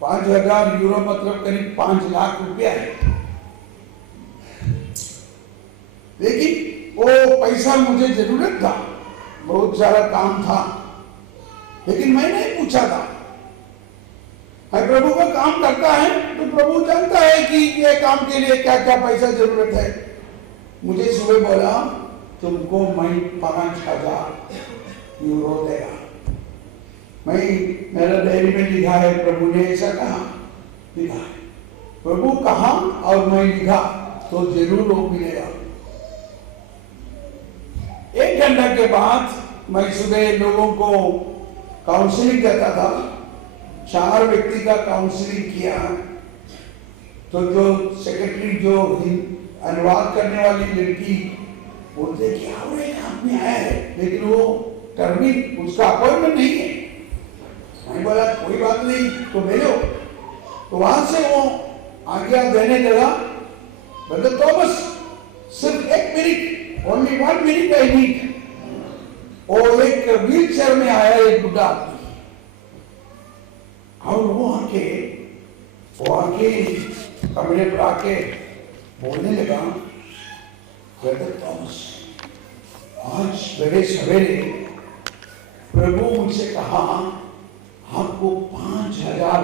5,000 यूरो मतलब करीब 5 लाख रुपया है। लेकिन वो पैसा मुझे जरूरत था, बहुत सारा काम था, लेकिन मैं नहीं पूछा था। प्रभु का काम करता है तो प्रभु जानता है कि ये काम के लिए क्या क्या पैसा जरूरत है। मुझे सुबह बोला तुमको मैं 5,000 यूरो देगा। मैं मेरा डायरी में लिखा है, प्रभु ने ऐसा कहा, लिखा है। प्रभु कहा और मैं लिखा तो जरूर वो मिलेगा। 1 घंटा के बाद मैं सुबह लोगों को काउंसलिंग देता था। 4 व्यक्ति का काउंसलिंग किया। तो जो सेक्रेटरी, जो अनुवाद करने वाली लड़की बोलते कि और एक आदमी आया है, लेकिन वो टर्मिंग, उसका अपॉइंटमेंट नहीं है। मैं बोला कोई बात नहीं, तो भेजो। तो वहां से वो आज्ञा देने लगा, बोले थॉमस सिर्फ 1 minute, only 1 minute I need. और एक व्हील चेयर में आया एक बुढ़ा आदमी, और वो आके कमरे पर आके बोलने लगा, ब्रदर थॉमस आज बड़े सवेरे प्रभु मुझसे कहा आपको 5,000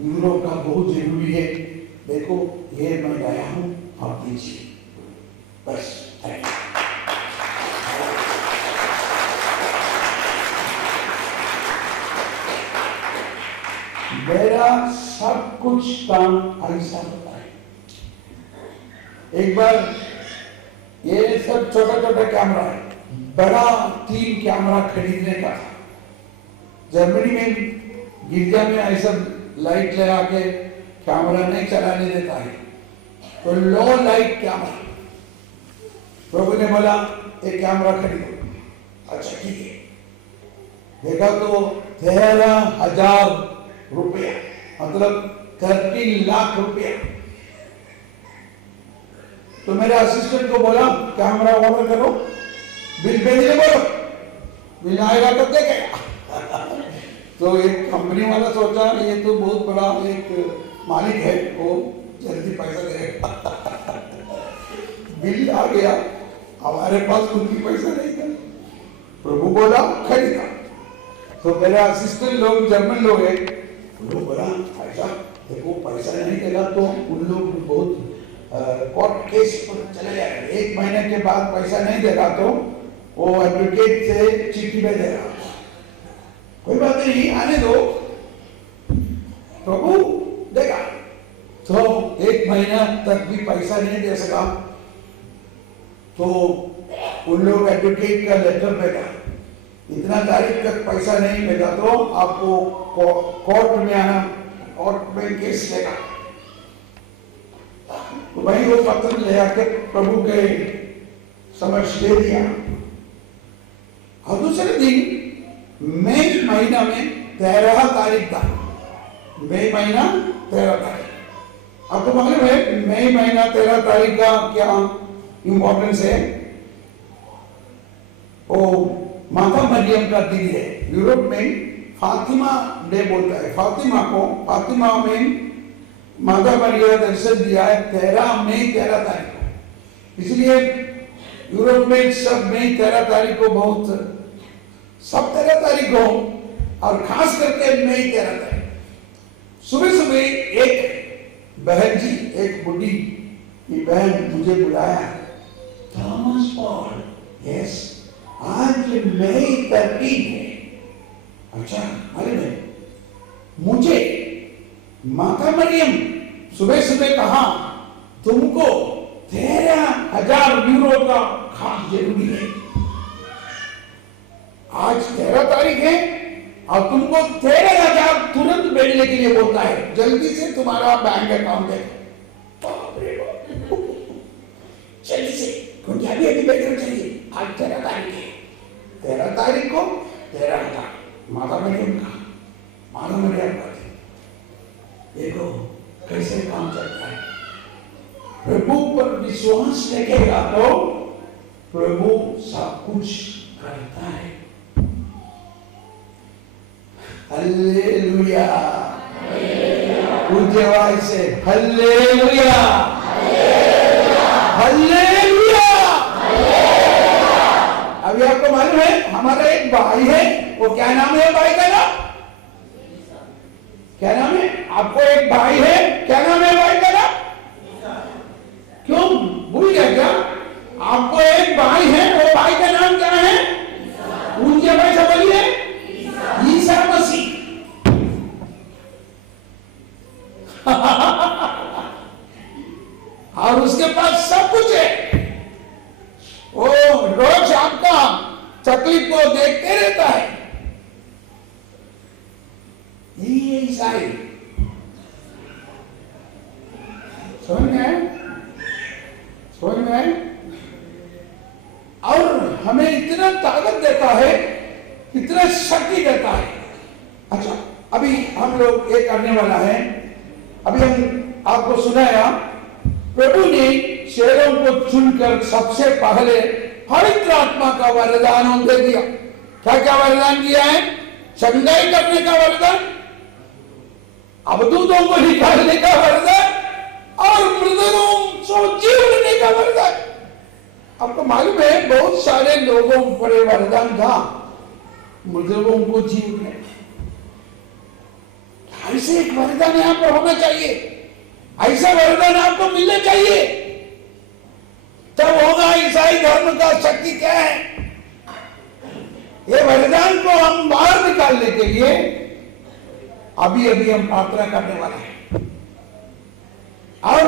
यूरो का बहुत जरूरी है। देखो ये मैं गया हूं, आप दीजिए बस। मेरा सब कुछ काम ऐसा होता है। एक बार ये सब छोटा छोटा कैमरा है, बड़ा 3 कैमरा खरीदने का था। जर्मनी में गिरजा में ऐसा लाइट लगा के कैमरा नहीं चलाने देता है, तो लो लाइट कैमरा। प्रभु ने बोला एक कैमरा खरीदो। अच्छा ठीक है। देखा तो 13,000 रुपया, मतलब 13 लाख रुपया। तो मेरे असिस्टेंट को बोला कैमरा ऑर्डर करो, बिल भेजने बोलो, बिल आएगा तो देखेगा। तो एक कंपनी वाला सोचा ये तो बहुत बड़ा एक मालिक है, वो जल्दी पैसा देगा। बिल आ गया, हमारे पास कुछ भी पैसा नहीं था। प्रभु बोला खरीदा। तो मेरे असिस्टेंट लोग जर्मन लोग है, उनको बोला ऐसा देखो पैसा नहीं देगा तो उन लोग बहुत कोर्ट केस पर चले जाएंगे। 1 महीने के बाद पैसा नहीं देगा तो वो एडवोकेट से चिट्ठी भेजेगा। कोई बात नहीं, आने दो, प्रभु देगा। तो 1 महीना तक भी पैसा नहीं दे सका, तो उन लोग एडवोकेट का लेटर भेजा, इतना तारीख तक पैसा नहीं भेजा तो आपको कोर्ट में आना, कोर्ट में केस लेगा। तो वही वो पत्र ले आके प्रभु के समक्ष दे दिया। और दूसरे दिन मई महीना में 13 तारीख था। मई महीना 13 तारीख। आपको मालूम है मई महीना 13 तारीख का क्या इंपॉर्टेंस है? वो माता मरियम का दिन है। यूरोप में फातिमा डे बोलता है। फातिमा में माता मरियम दर्शन दिया है 13 मई 13 तारीख को। इसलिए यूरोप में सब मई 13 तारीख को बहुत सब 13 तारीख को और खास करके मई 13 तारीख सुबह सुबह एक बहन जी, एक बुढ़ी की बहन मुझे बुलाया, थॉमस पॉल, यस आज मई 13 है। अच्छा अरे मुझे माता मरियम सुबह सुबह कहा तुमको 13,000 यूरो का खास जरूरी है। आज 13 तारीख है और तुमको 13,000 तुरंत भेजने के लिए बोलता है। जल्दी से तुम्हारा बैंक अकाउंट है। जल्दी से क्योंकि अभी भेजना चाहिए। आज 13 तारीख है। 13 तारीख को 13,000 माता मरियम का, माता मरियम का। देखो कैसे काम चलता है। प्रभु पर विश्वास रखेगा तो प्रभु सब कुछ करता है। हालेलुया। पूज्य आवाज से हालेलुया, हालेलुया। अभी आपको मालूम है हमारा एक भाई है, वो क्या नाम है भाई का नाम? क्या नाम है? आपको एक भाई है, क्या नाम है भाई का नाम? क्यों भूल गया क्या? आपको एक भाई है, वो भाई का नाम क्या है? ऊंचे भाई से बोलिए, ईसा मसीह। और उसके पास सब कुछ है। वो रोज आपका तकलीफ को देखते रहता है। ये ईसाई समझ में और हमें इतना ताकत देता है, इतना शक्ति देता है। अच्छा अभी हम लोग ये करने वाला है। अभी हम आपको सुनाया प्रभु ने शेरों को चुनकर सबसे पहले पवित्र आत्मा का वरदान उनको दिया। क्या क्या वरदान दिया है? चंगाई करने का वरदान, अवधूतों को निकालने का वरदान और मृतकों को जीवने का वरदान। आपको मालूम है बहुत सारे लोगों पर वरदान था मृतकों को जीवने। ऐसे एक वरदान यहाँ पर होना चाहिए, ऐसा वरदान आपको मिलना चाहिए, तब होगा ईसाई धर्म का शक्ति क्या है। ये वरदान को हम बाहर निकालने के लिए अभी अभी हम प्रार्थना करने वाले हैं। और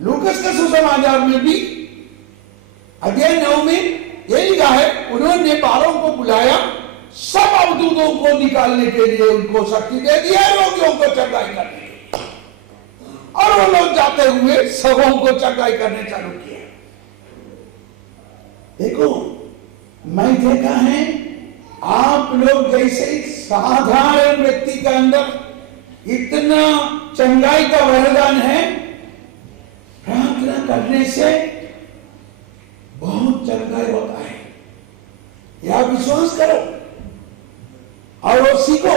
लूकस के सुसमाचार में भी अध्याय 9 में ये लिखा है, उन्होंने 12 को बुलाया, सब अवधूतों को निकालने के लिए उनको शक्ति दे दिया, रोगियों को चंगाई करने के लिए। और वो लोग जाते हुए सबों को चंगाई करने चालू किया। देखो मैं देखा है आप लोग जैसे साधारण व्यक्ति के अंदर इतना चंगाई का वरदान है, प्रार्थना करने से बहुत चंगाई होता है। यह विश्वास करो और वो सीखो।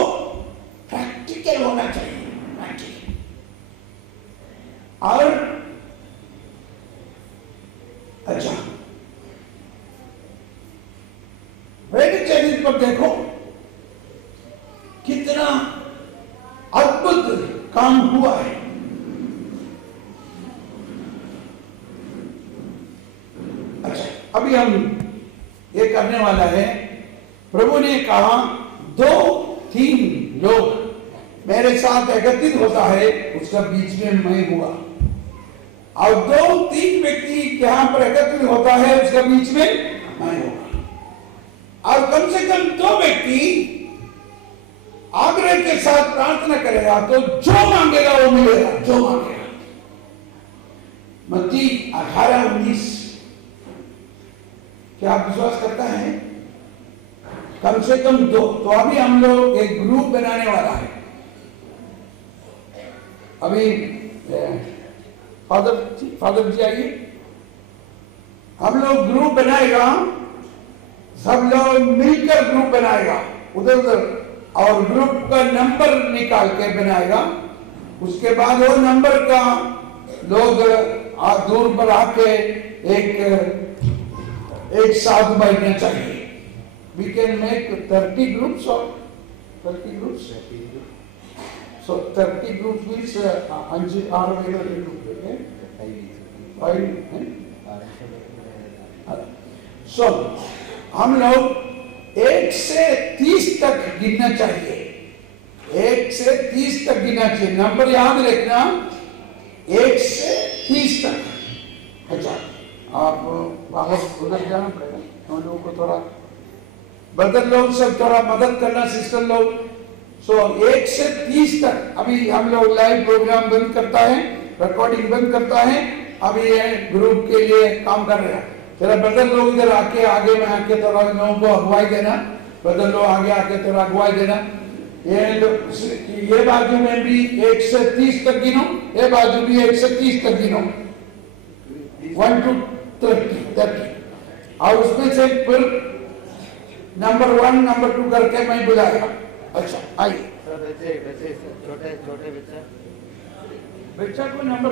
प्रैक्टिकल होना चाहिए, प्रैक्टिकल। और अच्छा वैदिक चरित्र पर देखो कितना अद्भुत काम हुआ है। अच्छा अभी हम ये करने वाला है। प्रभु ने कहा 2-3 लोग मेरे साथ एकत्रित होता है, उसका बीच में मैं हुआ। और 2-3 व्यक्ति यहाँ पर एकत्रित होता है, उसका बीच में मैं होगा। और कम से कम 2 व्यक्ति आग्रह के साथ प्रार्थना करेगा तो जो मांगेगा वो मिलेगा, जो मांगेगा। मत्ती 18-19 क्या आप विश्वास करता है? कम से कम 2। तो अभी हम लोग एक ग्रुप बनाने वाला है। अभी फादर जी आइए। हम लोग ग्रुप बनाएगा, सब लोग मिलकर ग्रुप बनाएगा उधर उधर, और ग्रुप का नंबर निकाल के बनाएगा। उसके बाद वो नंबर का लोग दूर पर आके एक साथ बैठना चाहिए। We can make 30 groups or 30 groups. So 30 groups means 5-6 group, okay? 5. So हम लोग 1 से 30 तक गिनना चाहिए। 1 से 30 तक गिनना चाहिए। नंबर याद रखना, 1 से 30 तक। अच्छा, आप बाहर उधर जाना पड़ेगा, हम लोगों को थोड़ा ब्रदर लोग सब थोड़ा मदद करना, सिस्टर लोग। सो 1 से 30 तक अभी हम लोग लाइव प्रोग्राम बंद करता है, रिकॉर्डिंग बंद करता है। अभी ये ग्रुप के लिए काम कर रहे हैं। तेरा ब्रदर लोग इधर आके आगे में आके थोड़ा लोगों को अगुवाई देना। ब्रदर लोग आगे आके थोड़ा अगुवाई देना। ये बाजू में भी 1 से 30 तक गिनो, ये बाजू भी 1 से 30 तक गिनो, 1 to 30। और उसमें से फिर नंबर 1 नंबर 2 करके मैं बुलाएगा। अच्छा आइए। बच्चे छोटे बच्चा बच्चा को नंबर